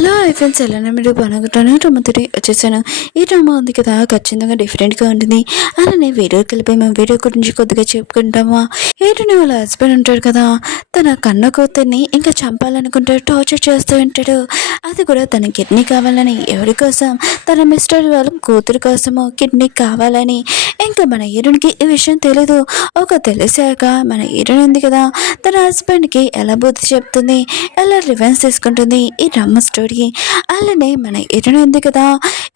Hello friends, ఎలా మీరు బాగుంటాను. Drama తోటి వచ్చేసాను. ఈ డ్రామా ఉంది కదా, ఖచ్చితంగా డిఫరెంట్గా ఉంటుంది. అలానే వీడియో కలిపి మేము వీడియో గురించి కొద్దిగా చెప్పుకుంటామా. ఏంటనే వాళ్ళ హస్బెండ్ ఉంటాడు కదా, తన కన్న కూతుర్ని ఇంకా చంపాలనుకుంటాడు, టార్చర్ చేస్తూ ఉంటాడు. అది కూడా తన కిడ్నీ కావాలని, ఎవరి కోసం, తన మిస్టర్ వాళ్ళ కూతురు కోసము కిడ్నీ కావాలని. ఇంకా మన హీరోనికి ఈ విషయం తెలీదు. తెలిసాక మన హీరోయిన్ ఉంది కదా, తన హస్బెండ్కి ఎలా బుద్ధి చెప్తుంది, ఎలా రివెన్స్ తీసుకుంటుంది ఈ డ్రామా స్టోరీ. అలానే మన హీరోయిన్ ఉంది కదా,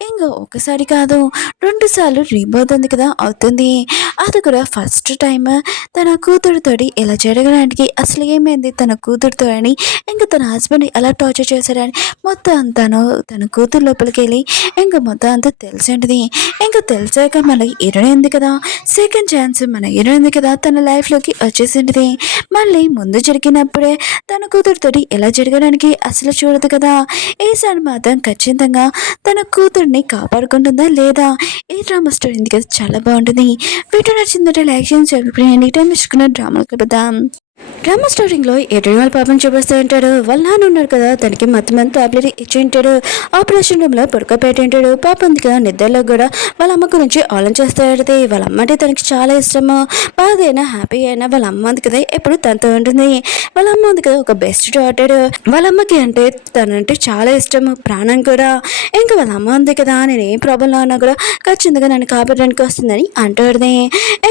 ఇంకా ఒకసారి కాదు 2 సార్లు రీబర్త్ ఉంది కదా అవుతుంది. అది కూడా ఫస్ట్ టైం తన కూతురుతోటి ఇలా జరగడానికి అసలు ఏమైంది తన కూతురుతో అని, ఇంకా తన హస్బెండ్ ఎలా టార్చర్ చేశాడని మొత్తం తన కూతురు లోపలికి వెళ్ళి ఇంకా మొత్తం అంతా తెలిసింది. ఇంకా తెలిసాక మన హీరోయిన్ ఉంది కదా, సెకండ్ ఛాన్స్ మన హీరోయిన్ ఉంది కదా తన లైఫ్లోకి వచ్చేసింది. మళ్ళీ ముందు జరిగినప్పుడే తన కూతురుతోటి ఎలా జరగడానికి అసలు చూడదు కదా. ఈసారి మాత్రం ఖచ్చితంగా తన కూతుర్ని కాపాడుకుంటుందా లేదా. ఈ డ్రామా స్టోరీ ఉంది కదా, చాలా బాగుంటుంది. వీడియో నచ్చిందంటే లైక్ చేయండి. ఎనీ టైం ఇచ్చుకున్న డ్రామాలు కదా. డ్రామా స్టార్టింగ్లో ఎటువంటి వాళ్ళ పాపం చూపిస్తూ ఉంటాడు. వాళ్ళ నాన్న ఉన్నాడు కదా, తనకి మంత్ టాబ్లెట్ ఇచ్చి ఉంటాడు. ఆపరేషన్ రూమ్లో పడుకోబెట్టి ఉంటాడు. పాప ఉంది కదా, నిద్రలో కూడా వాళ్ళ అమ్మ గురించి ఆలోచిస్తాడు. వాళ్ళ అమ్మ అంటే తనకి చాలా ఇష్టము. బాధ అయినా హ్యాపీ అయినా వాళ్ళ అమ్మ ఉంది కదా ఎప్పుడు తనతో ఉంటుంది. వాళ్ళ అమ్మ ఉంది కదా ఒక బెస్ట్ డాటర్. వాళ్ళ అమ్మకి అంటే తనంటే చాలా ఇష్టము, ప్రాణం కూడా. ఇంకా వాళ్ళ అమ్మ ఉంది కదా, నేను ఏం ప్రాబ్లంలో ఉన్నా కూడా ఖచ్చితంగా నన్ను కాపాడడానికి వస్తుందని అంటాడు.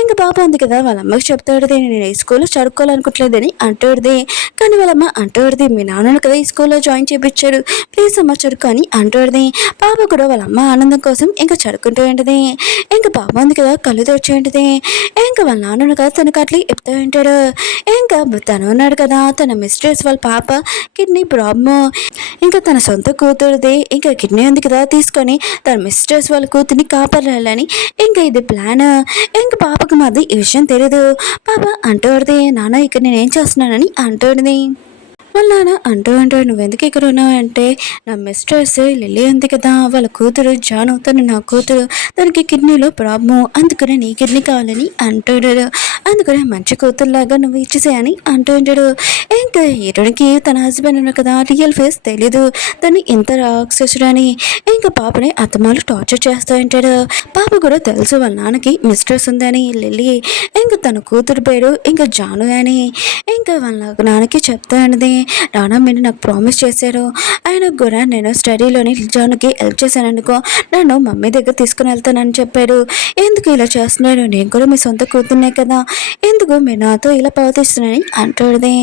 ఇంకా పాప ఉంది కదా, వాళ్ళ అమ్మకి చెప్తాడు, నేను ఈ స్కూల్లో చదువుకోవాలనుకోవట్లేదని అంటాడుది. కానీ వాళ్ళమ్మ అంటాడుది, మీ నాన్నను కదా ఈ స్కూల్లో జాయిన్ చేయించాడు, ప్లీజ్ అమ్మ చదువుకో అని అంటాడుది. పాప కూడా వాళ్ళ అమ్మ ఆనందం కోసం ఇంకా చదువుకుంటూ ఉంటుంది. ఇంకా పాప ఉంది కదా కళ్ళు తెచ్చేంటిది. ఇంకా వాళ్ళ నాన్నను కదా తనకు అట్లా చెప్తూ ఉంటాడు. ఇంకా తను ఉన్నాడు కదా, తన మిస్ట్రెస్ వాళ్ళ పాప కిడ్నీ ప్రాబ్లము. ఇంకా తన సొంత కూతురుది ఇంకా కిడ్నీ ఉంది కదా తీసుకొని తన మిస్ట్రెస్ వాళ్ళ కూతుర్ని కాపాడాలని ఇంకా ఇది ప్లాన్. ఇంకా పాపకు మాది ఈ విషయం తెలియదు. పాప అంటాడుది, నాన్న ఇక్కడ నేనేం చేస్తున్నానని అంటాడుది. వాళ్ళ నాన్న అంటాడు, నువ్వెందుకు ఇక్కడ ఉన్నావు అంటే, నా మిస్ట్రెస్ లిల్లీ ఉంది కదా వాళ్ళ కూతురు జాను, తను నా కూతురు, తనకి కిడ్నీలో ప్రాబ్లము, అందుకనే నీ కిడ్నీ కావాలని అంటాడు. అందుకనే మంచి కూతురులాగా నువ్వు ఇచ్చేసేయని అంటుంటాడు. ఇంకా హీరోనికి తన హస్బెండ్ ఉన్నారు కదా రియల్ ఫేస్ తెలీదు, తను ఇంత రాక్షసుడని. ఇంకా పాపని అత్తమాలు టార్చర్ చేస్తూ ఉంటాడు. పాప కూడా తెలుసు వాళ్ళ నాన్నకి మిస్ట్రెస్ ఉందని లిల్లీ. ఇంకా తన కూతురు పేరు ఇంకా జాను అని. ఇంకా వాళ్ళ నాన్నకి చెప్తా ఉన్నది, నాన్న మీరు నాకు ప్రామిస్ చేశారు, ఆయనకు కూడా నేను స్టడీలోని జానుకి హెల్ప్ చేశాననుకో నన్ను మమ్మీ దగ్గర తీసుకుని వెళ్తానని చెప్పాడు. ఎందుకు ఇలా చేస్తున్నాడు, నేను కూడా మీ సొంత కూతుర్నే కదా, ఎందుకు మీరు నాతో ఇలా ప్రవర్తిస్తున్నానని అంటాడుది.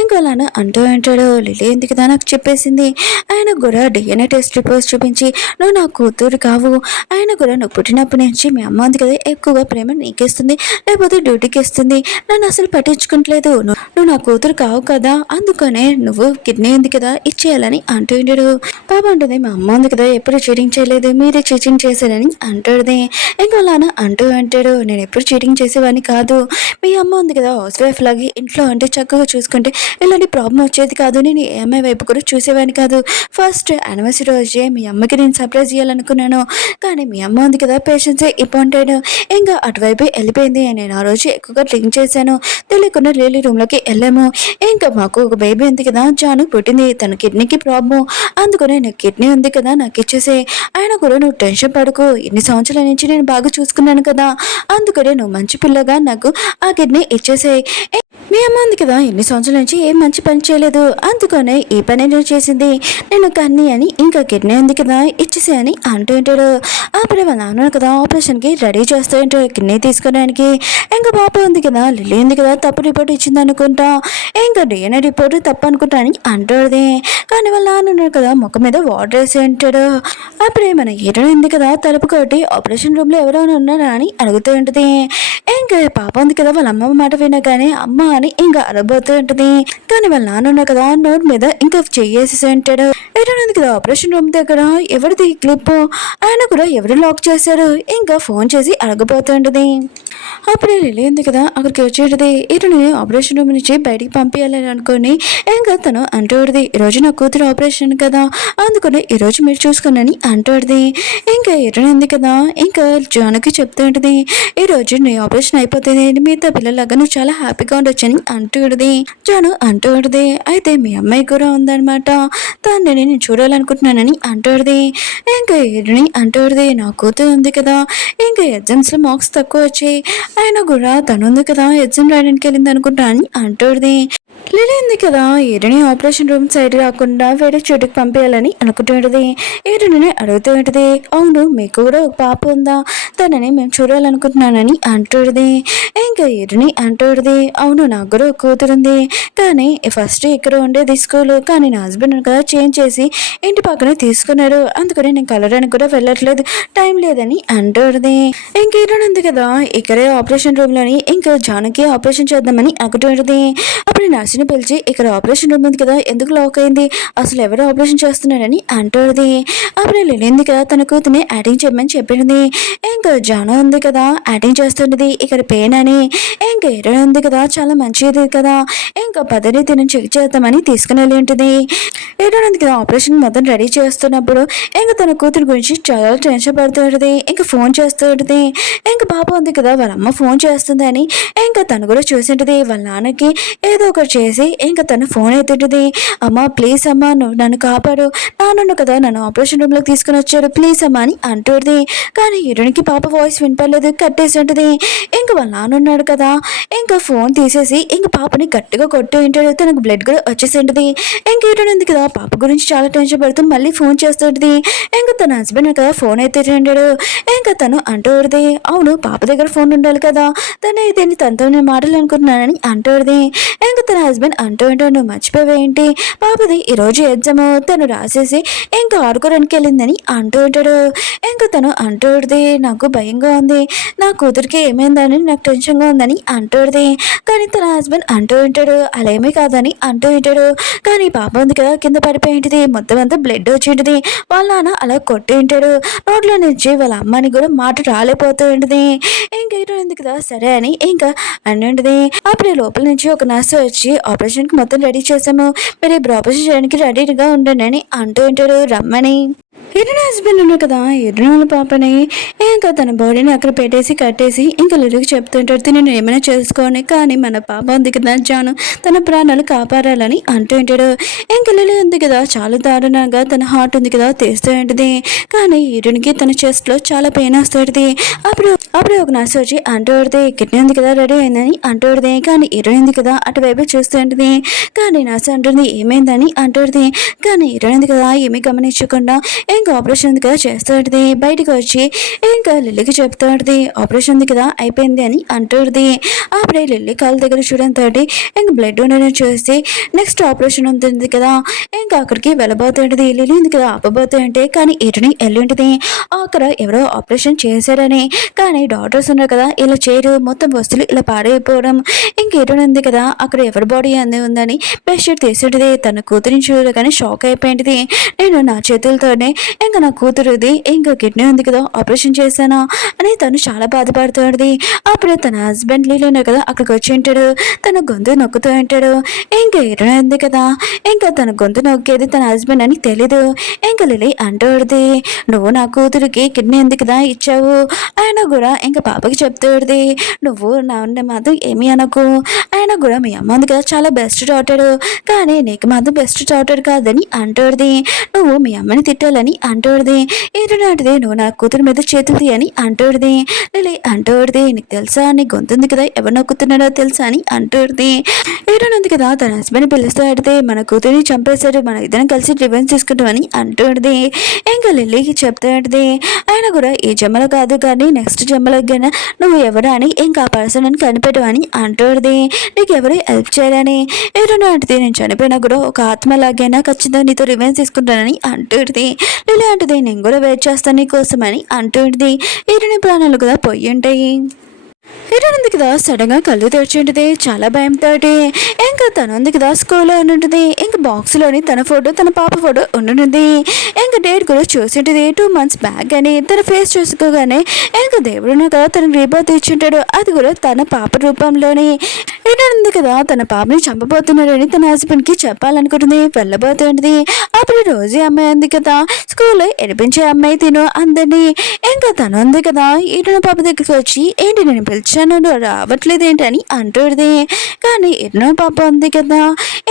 ఇంకా అలా అంటూ ఉంటాడు, లిల్లీ ఎందుకు కదా నాకు చెప్పేసింది, ఆయన కూడా డిఎన్ఏ టెస్ట్ రిపోర్ట్స్ చూపించి నువ్వు నా కూతురు కావు, ఆయన కూడా నువ్వు పుట్టినప్పటి నుంచి మీ అమ్మ ఉంది కదా ఎక్కువగా ప్రేమ నీకేస్తుంది, లేకపోతే డ్యూటీకి ఇస్తుంది, నన్ను అసలు పట్టించుకుంటలేదు, నువ్వు నా కూతురు కావు కదా, అందుకనే నువ్వు కిడ్నీ ఉంది కదా ఇచ్చేయాలని అంటూ ఉంటాడు. పాప అంటుంది, మా అమ్మ ఉంది కదా ఎప్పుడు చీటింగ్ చేయలేదు, మీరే చీటింగ్ చేశారని అంటాడుది. ఇంకా అలా అంటాడు, నేను ఎప్పుడు చీటింగ్ చేసేవాడిని కాదు, మీ అమ్మ ఉంది కదా హౌస్ వైఫ్ లాగే ఇంట్లో అంటే చక్కగా చూసుకుంటే ఇలాంటి ప్రాబ్లం వచ్చేది కాదు, నేను ఏఎంఐ వైపు కూడా చూసేవాడిని కాదు, ఫస్ట్ యానివర్సరీ రోజే మీ అమ్మకి నేను సర్ప్రైజ్ చేయాలనుకున్నాను, కానీ మీ అమ్మ ఉంది కదా పేషెన్సే ఇబ్బంటాడు, ఇంకా అటువైపు వెళ్ళిపోయింది, నేను ఆ రోజు ఎక్కువగా డ్రింక్ చేశాను, తెలియకుండా లిల్లీ రూమ్లోకి వెళ్ళాము, ఇంకా మాకు ఒక బేబీ ఉంది కదా జాను పుట్టింది, తన కిడ్నీకి ప్రాబ్లం, అందుకనే నాకు కిడ్నీ ఉంది కదా నాకు ఇచ్చేసే, ఆయన కూడా నువ్వు టెన్షన్ పడుకో, ఇన్ని సంవత్సరాల నుంచి నేను బాగా చూసుకున్నాను కదా, అందుకనే నువ్వు మంచి పిల్లగా నాకు ఆ కిడ్నీ ఇచ్చేసే, మీ అమ్మ ఉంది కదా ఎన్ని సంవత్సరాల నుంచి ఏం మంచి పని చేయలేదు, అందుకనే ఈ పని నేను చేసింది, నేను కన్నీ అని ఇంకా కిడ్నీ ఉంది కదా ఇచ్చేసే అని అంటూ ఉంటాడు. అప్పుడే వాళ్ళ నాన్న కదా ఆపరేషన్కి రెడీ చేస్తూ ఉంటాడు కిడ్నీ తీసుకోవడానికి. ఇంకా పాప ఉంది కదా లిల్లీ ఉంది కదా తప్పు రిపోర్ట్ ఇచ్చింది అనుకుంటా, ఇంకా డిఎన్ఏ రిపోర్ట్ తప్పు అనుకుంటా అని అంటాడుది. కానీ వాళ్ళ నాన్న ఉన్నాడు కదా ముఖం మీద వాటర్ వేసి ఉంటాడు. అప్పుడే మన హీరోయిన్ ఉంది కదా తలుపు కొట్టి ఆపరేషన్ రూమ్లో ఎవరైనా ఉన్నారా అని అడుగుతూ ఉంటుంది. ఇంకా పాప ఉంది కదా వాళ్ళ అమ్మ మాట వినగానే అమ్మ అని ఇంకా అరబోతూ ఉంటుంది. కానీ వాళ్ళ నాన్న ఉన్నాడు కదా నోట్ మీద ఇంకా చెయ్యేసి ఉంటాడు. ఎటువంటి కదా ఆపరేషన్ రూమ్ దగ్గర ఎవరిది క్లిప్, ఆయన కూడా ఎవరు లాక్ చేశారు ఇంకా ఫోన్ చేసి అడగబోతుంటది. అప్పుడే లిల్లీ ఉంది కదా అక్కడికి వచ్చేటది, ఇటుని ఆపరేషన్ రూమ్ నుంచి బయటికి పంపించాలని అనుకుని ఇంకా తను అంటూడిది, ఈరోజు నా కూతురు ఆపరేషన్ కదా అందుకని ఈరోజు మీరు చూసుకున్నాని అంటూడిది. ఇంకా ఇటుని ఉంది కదా ఇంకా జానకి చెప్తూ ఉంటుంది, ఈరోజు నీ ఆపరేషన్ అయిపోతుంది, ఏంటి మిగతా పిల్లలాగా నువ్వు చాలా హ్యాపీగా ఉండొచ్చని అంటూ ఉంటుంది. జాను అంటూ ఉంటుంది. అయితే మీ అమ్మాయి కూడా ఉందన్నమాట, దాన్ని నేను చూడాలనుకుంటున్నానని అంటూ ఉంటుంది. ఇంకా ఏడుని అంటూ ఉంటుంది. నా కూతురు ఉంది కదా, ఇంకా ఎగ్జామ్స్లో మార్క్స్ తక్కువ వచ్చాయి, అయినా కూడా తను ఉంది కదా ఎగ్జామ్ రాయడానికి వెళ్ళింది అనుకుంటా అని అంటూ ఉంటుంది. లిలీ ఉంది కదా ఏడుని ఆపరేషన్ రూమ్ సైడ్ రాకుండా వేరే చోటుకి పంపేయాలని అనుకుంటుంటది. ఏడుని అడుగుతూ ఉంటుంది. అవును మీకు కూడా ఒక పాప ఉందా, తనని మేము చూడాలనుకుంటున్నానని అంటుంది. ఇంకా ఏడుని అంటుంది. అవును నాకు కూడా ఒక కూతురు ఉంది, కానీ ఫస్ట్ ఇక్కడ ఉండేది స్కూల్, కానీ నా హస్బెండ్ కదా చేంజ్ చేసి ఇంటి పక్కనే తీసుకున్నారు, అందుకని నేను కలవడానికి కూడా వెళ్ళట్లేదు, టైం లేదని అంటుంది. ఇంక ఏడుని ఉంది కదా ఇక్కడే ఆపరేషన్ రూమ్ లోని ఇంకా జానకి ఆపరేషన్ చేద్దామని అనుకుంటుంది. అప్పుడు నర్సుని పిలిచి ఇక్కడ ఆపరేషన్ రూమ్ ఉంది కదా ఎందుకు లాక్ అయింది, అసలు ఎవరు ఆపరేషన్ చేస్తున్నారని అంటుంది. అప్పుడు వెళ్ళింది కదా తన కూతుని యాక్టింగ్ చేయమని చెప్పింది. ఇంకా జాను ఉంది కదా యాక్టింగ్ చేస్తుండేది ఇక్కడ పెయిన్ అని. ఇంకా ఎర్ర ఉంది కదా చాలా మంచిది కదా, ఇంకా పదని తిని చెక్ చేద్దామని తీసుకుని వెళ్ళి ఉంటుంది. ఎర్ర ఉంది కదా ఆపరేషన్ మొత్తం రెడీ చేస్తున్నప్పుడు ఇంకా తన కూతురు గురించి చాలా టెన్షన్ పడుతూ ఉంటుంది. ఇంకా ఫోన్ చేస్తూ ఉంటుంది. ఇంకా పాప ఉంది కదా వాళ్ళ అమ్మ ఫోన్ చేస్తుంది అని ఇంకా తను కూడా చూసి ఉంటుంది. వాళ్ళ నాన్నకి ఏదో ఒకటి చేసి ఇంకా తను ఫోన్ ఎత్తుంటుంది. అమ్మ ప్లీజ్ అమ్మా నువ్వు నన్ను కాపాడు, నాన్ను కదా నన్ను ఆపరేషన్ రూమ్లోకి తీసుకుని వచ్చాడు ప్లీజ్ అమ్మా అని అంటుంది. కానీ హీరోనికి పాప వాయిస్ వినపడలేదు, కట్టేసి ఉంటుంది. ఇంకా వాళ్ళ నాన్న ఉన్నాడు కదా ఇంకా ఫోన్ తీసేసి ఇంకా పాపని గట్టిగా కొట్టి ఉంటాడు, తనకు బ్లడ్ కూడా వచ్చేసి ఉంటుంది. ఇంకా హీరోని ఉంది కదా పాప గురించి చాలా టెన్షన్ పడుతూ మళ్ళీ ఫోన్ చేస్తుంటుంది. ఇంకా తన హస్బెండ్ కదా ఫోన్ అయితే ఉంటాడు. ఇంకా తను అంటుంది. అవును పాప దగ్గర ఫోన్ ఉండాలి కదా, తను అయితే తనతో నేను మాట్లాడాలనుకుంటున్నానని అంటుంది. ఇంకా తన హస్బెండ్ అంటూ ఉంటాడు నువ్వు మర్చిపోవేంటి పాపది ఈరోజు ఎగ్జామ్, తను రాసేసి ఇంకా ఆడుకోవడానికి వెళ్ళిందని అంటూ ఉంటాడు. ఇంకా తను అంటూ ఉంటుంది నాకు భయంగా ఉంది, నా కూతురికి ఏమైందని నాకు టెన్షన్గా ఉందని అంటుంది. కానీ తన హస్బెండ్ అంటూ ఉంటాడు అలా ఏమీ కాదని అంటూ ఉంటాడు. కానీ పాప ఉంది కదా కింద పడిపోయి ఉంటుంది, మొత్తం అంతా బ్లడ్ వచ్చి ఉంటుంది. వాళ్ళ నాన్న అలా కొట్టి ఉంటాడు, నోట్లో నుంచి వాళ్ళ అమ్మని కూడా మాట రాలేపోతూ ఉంటుంది. ఇంకా ఉంది కదా సరే అని ఇంకా అన్నంటిది. అప్పుడే లోపల నుంచి ఒక నర్సు వచ్చి ఆపరేషన్కి మొత్తం రెడీ చేసాము, మీరు ఇప్పుడు ఆపరేషన్ చేయడానికి రెడీగా ఉండండి అని అంటూ ఉంటాడు రమ్మని. ఎర్రన హస్బెండ్ ఉన్నాడు కదా ఎర్రన పాపని ఇంకా తన బాడీని అక్కడ పెట్టేసి కట్టేసి ఇంకా లిలీకి చెప్తుంటాడు నేను ఏమైనా చేసుకోని, కానీ మన పాప ఉంది కదా జాను తన ప్రాణాలు కాపాడాలని అంటూ ఉంటాడు. ఇంకా లిలీ ఉంది కదా చాలా దారుణంగా తన హార్ట్ ఉంది కదా తీస్తూ ఉంటుంది. కానీ ఎర్రనికి తన చెస్ట్లో చాలా పెయిన్ వస్తుంది. అప్పుడు ఒక నర్సు వచ్చి అంటూ ఉంటుంది కిడ్నీ ఉంది కదా రెడీ అయిందని అంటూ ఉంటుంది. కానీ ఎర్ర ఉంది కదా అటువైపు చూస్తూ ఉంటుంది. కానీ నర్సు అంటుంది ఏమైందని అంటుంది. కానీ ఎర్ర ఉంది కదా ఏమీ గమనించకుండా ఇంకా ఆపరేషన్ ఉంది కదా చేస్తూ ఉంటుంది. బయటకు వచ్చి ఇంకా లిల్లీకి చెప్తూ ఉంటుంది ఆపరేషన్ ఉంది కదా అయిపోయింది అని అంటుంది. అప్పుడే లిల్లీ కాళ్ళ దగ్గర చూడంతో ఇంకా బ్లడ్ ఉండడం చూసి నెక్స్ట్ ఆపరేషన్ ఉంటుంది కదా ఇంకా అక్కడికి వెళ్ళబోతుంటుంది. లిల్లీ ఉంది కదా ఆపబోతుంటే కానీ ఎటుని వెళ్ళి ఉంటుంది. అక్కడ ఎవరో ఆపరేషన్ చేశారని, కానీ డాక్టర్స్ ఉన్నారు కదా ఇలా చేయరు, మొత్తం వస్తువులు ఇలా పాడైపోవడం. ఇంకేటోని ఉంది కదా అక్కడ ఎవరి బాడీ అంది ఉందని బెడ్షీట్ తీసేటిది. తన కూతురిని చూడగానే షాక్ అయిపోయింది. నేను నా చేతులతోనే ఇంకా నా కూతురుది ఇంకా కిడ్నీ ఉంది కదా ఆపరేషన్ చేశానా అని తను చాలా బాధపడుతుంది. అప్పుడు తన హస్బెండ్ లీలేనా కదా అక్కడికి వచ్చి ఉంటాడు, తన గొంతు నొక్కుతూ ఉంటాడు. ఇంకా ఎర్ర ఉంది కదా ఇంకా తన గొంతు నొక్కేది తన హస్బెండ్ అని తెలీదు. ఇంకా లిలీ అంటుంది నువ్వు నా కూతురికి కిడ్నీ ఉంది కదా ఇచ్చావు, ఆయన కూడా ఇంకా పాపకి చెప్తుంది నువ్వు నా మాత్రం ఏమీ అనకు, ఆయన కూడా మీ అమ్మ ఉంది కదా చాలా బెస్ట్ డాటర్, కానీ నీకు మాత్రం బెస్ట్ డాటర్ కాదని అంటుంది. నువ్వు మీ అమ్మని తిట్టాలని అంటుంది. ఏనాటిది నువ్వు నా కూతురు మీద చేతులు అని అంటుంది. లిలీ అంటుంది నీకు తెలుసా నీ గొంతుంది కదా ఎవరు నొక్కుతున్నాడో తెలుసా అని అంటుంది. ఏనుంది కదా తన హస్బెండ్ పిలుస్తూ అడితే మన కూతురిని చంపేశాడు, మన ఇద్దరం కలిసి రివెంజ్ తీసుకుంటామని అంటుంది. ఇంకా లిల్లీకి చెప్తాడు ఆయన కూడా ఈ జమ్మలో కాదు కానీ నెక్స్ట్ జమ్మలకైనా నువ్వు ఎవరు అని ఇంకా పర్సన్ అని కనిపెట్టవని అంటుంది. నీకు ఎవరు హెల్ప్ చేయాలని. ఏదైనా అంటే నేను చనిపోయినా కూడా ఒక ఆత్మలాగైనా ఖచ్చితంగా నీతో రివెంజ్ తీసుకుంటానని అంటుంది. లిల్లీ అంటుంది నేను కూడా వెయిట్ చేస్తాను నీకోసం అని అంటుంది. ఏదైనా ప్రాణాలు కూడా పోయి ఉంటాయి. హీరోయిన్ కదా సడన్ గా కళ్ళు తెరిచింటుంది చాలా భయంతో. ఇంకా తను ఉంది కదా స్కూల్లో ఉండుంటుంది. ఇంకా బాక్స్ లోని తన ఫోటో తన పాప ఫోటో ఉండుంటుంది. ఇంకా డేట్ కూడా చూసింటుంది 2 months బ్యాక్ అని. తన ఫేస్ చూసుకోగానే ఇంకా దేవుడు కదా తన రీబర్త్ ఇచ్చింటాడు, అది కూడా తన పాప రూపంలోని. హీరోయిన్ ఉంది కదా తన పాపని చంపబోతున్నాడని తన హస్బెండ్ కి చెప్పాలనుకుంటుంది, వెళ్ళబోతుంది. అప్పుడు రోజు అమ్మాయి ఉంది కదా స్కూల్లో ఏడిపించే అమ్మాయి తిను అందరినీ. ఇంకా తను ఉంది కదా ఈటన పాప దగ్గరికి వచ్చి ఏంటి నేను పిలిచాను నువ్వు రావట్లేదు ఏంటని అంటుంది. కానీ ఎన్నో పాప ఉంది కదా,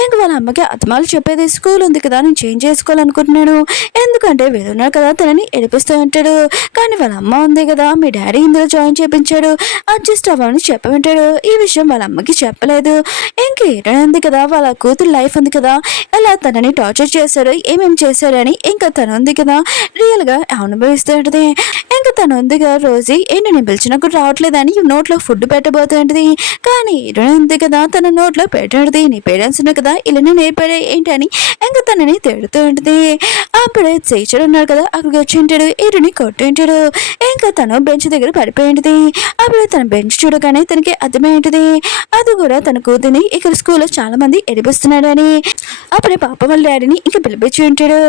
ఇంక వాళ్ళ అమ్మకి అతమాలు చెప్పేది స్కూల్ ఉంది కదా నేను చేంజ్ చేసుకోవాలనుకుంటున్నాను, ఎందుకంటే వెళ్తున్నాడు కదా తనని ఏడిపిస్తూ ఉంటాడు. కానీ వాళ్ళ అమ్మ ఉంది కదా మీ డాడీ ఇందులో జాయిన్ చేయించాడు అడ్జస్ట్ అవ్వాలని చెప్పమంటాడు. ఈ విషయం వాళ్ళ అమ్మకి చెప్పలేదు. ఇంకేంటి కదా వాళ్ళ కూతురు లైఫ్ ఉంది కదా, ఎలా తనని టార్చర్ చేశారు ఏమేమి చేశారని ఇంకా తను ఉంది కదా రియల్గా అనుభవిస్తూ ఉంటుంది. ఇంకా తను ఉంది కదా రోజు ఏంటి నేను పిలిచినప్పుడు రావట్లేదని నోట్లో ఫుడ్ పెట్టబోతుంటుంది. కానీ హీరోయిన్ ఉంది కదా తన నోట్లో పెట్టండి నీ పేరెంట్స్ ఉన్నాయి కదా ఇలానే నేర్పడే ఏంటని ఇంకా తనని తిడుతూ ఉంటుంది. అప్పుడే టీచర్ ఉన్నాడు కదా అక్కడికి వచ్చి ఉంటాడు, హీరోని కొట్టి ఉంటాడు. ఇంకా తను బెంచ్ దగ్గర పడిపోయి ఉంటుంది. అప్పుడు తన బెంచ్ చూడగానే తనకి అర్థమై ఉంటుంది అది కూడా తన కూతుని ఇక్కడ స్కూల్లో చాలా మంది ఎడిపిస్తున్నాడని. అప్పుడే పాప వాళ్ళ డాడీని ఇంకా పిలిపించి ఉంటాడు.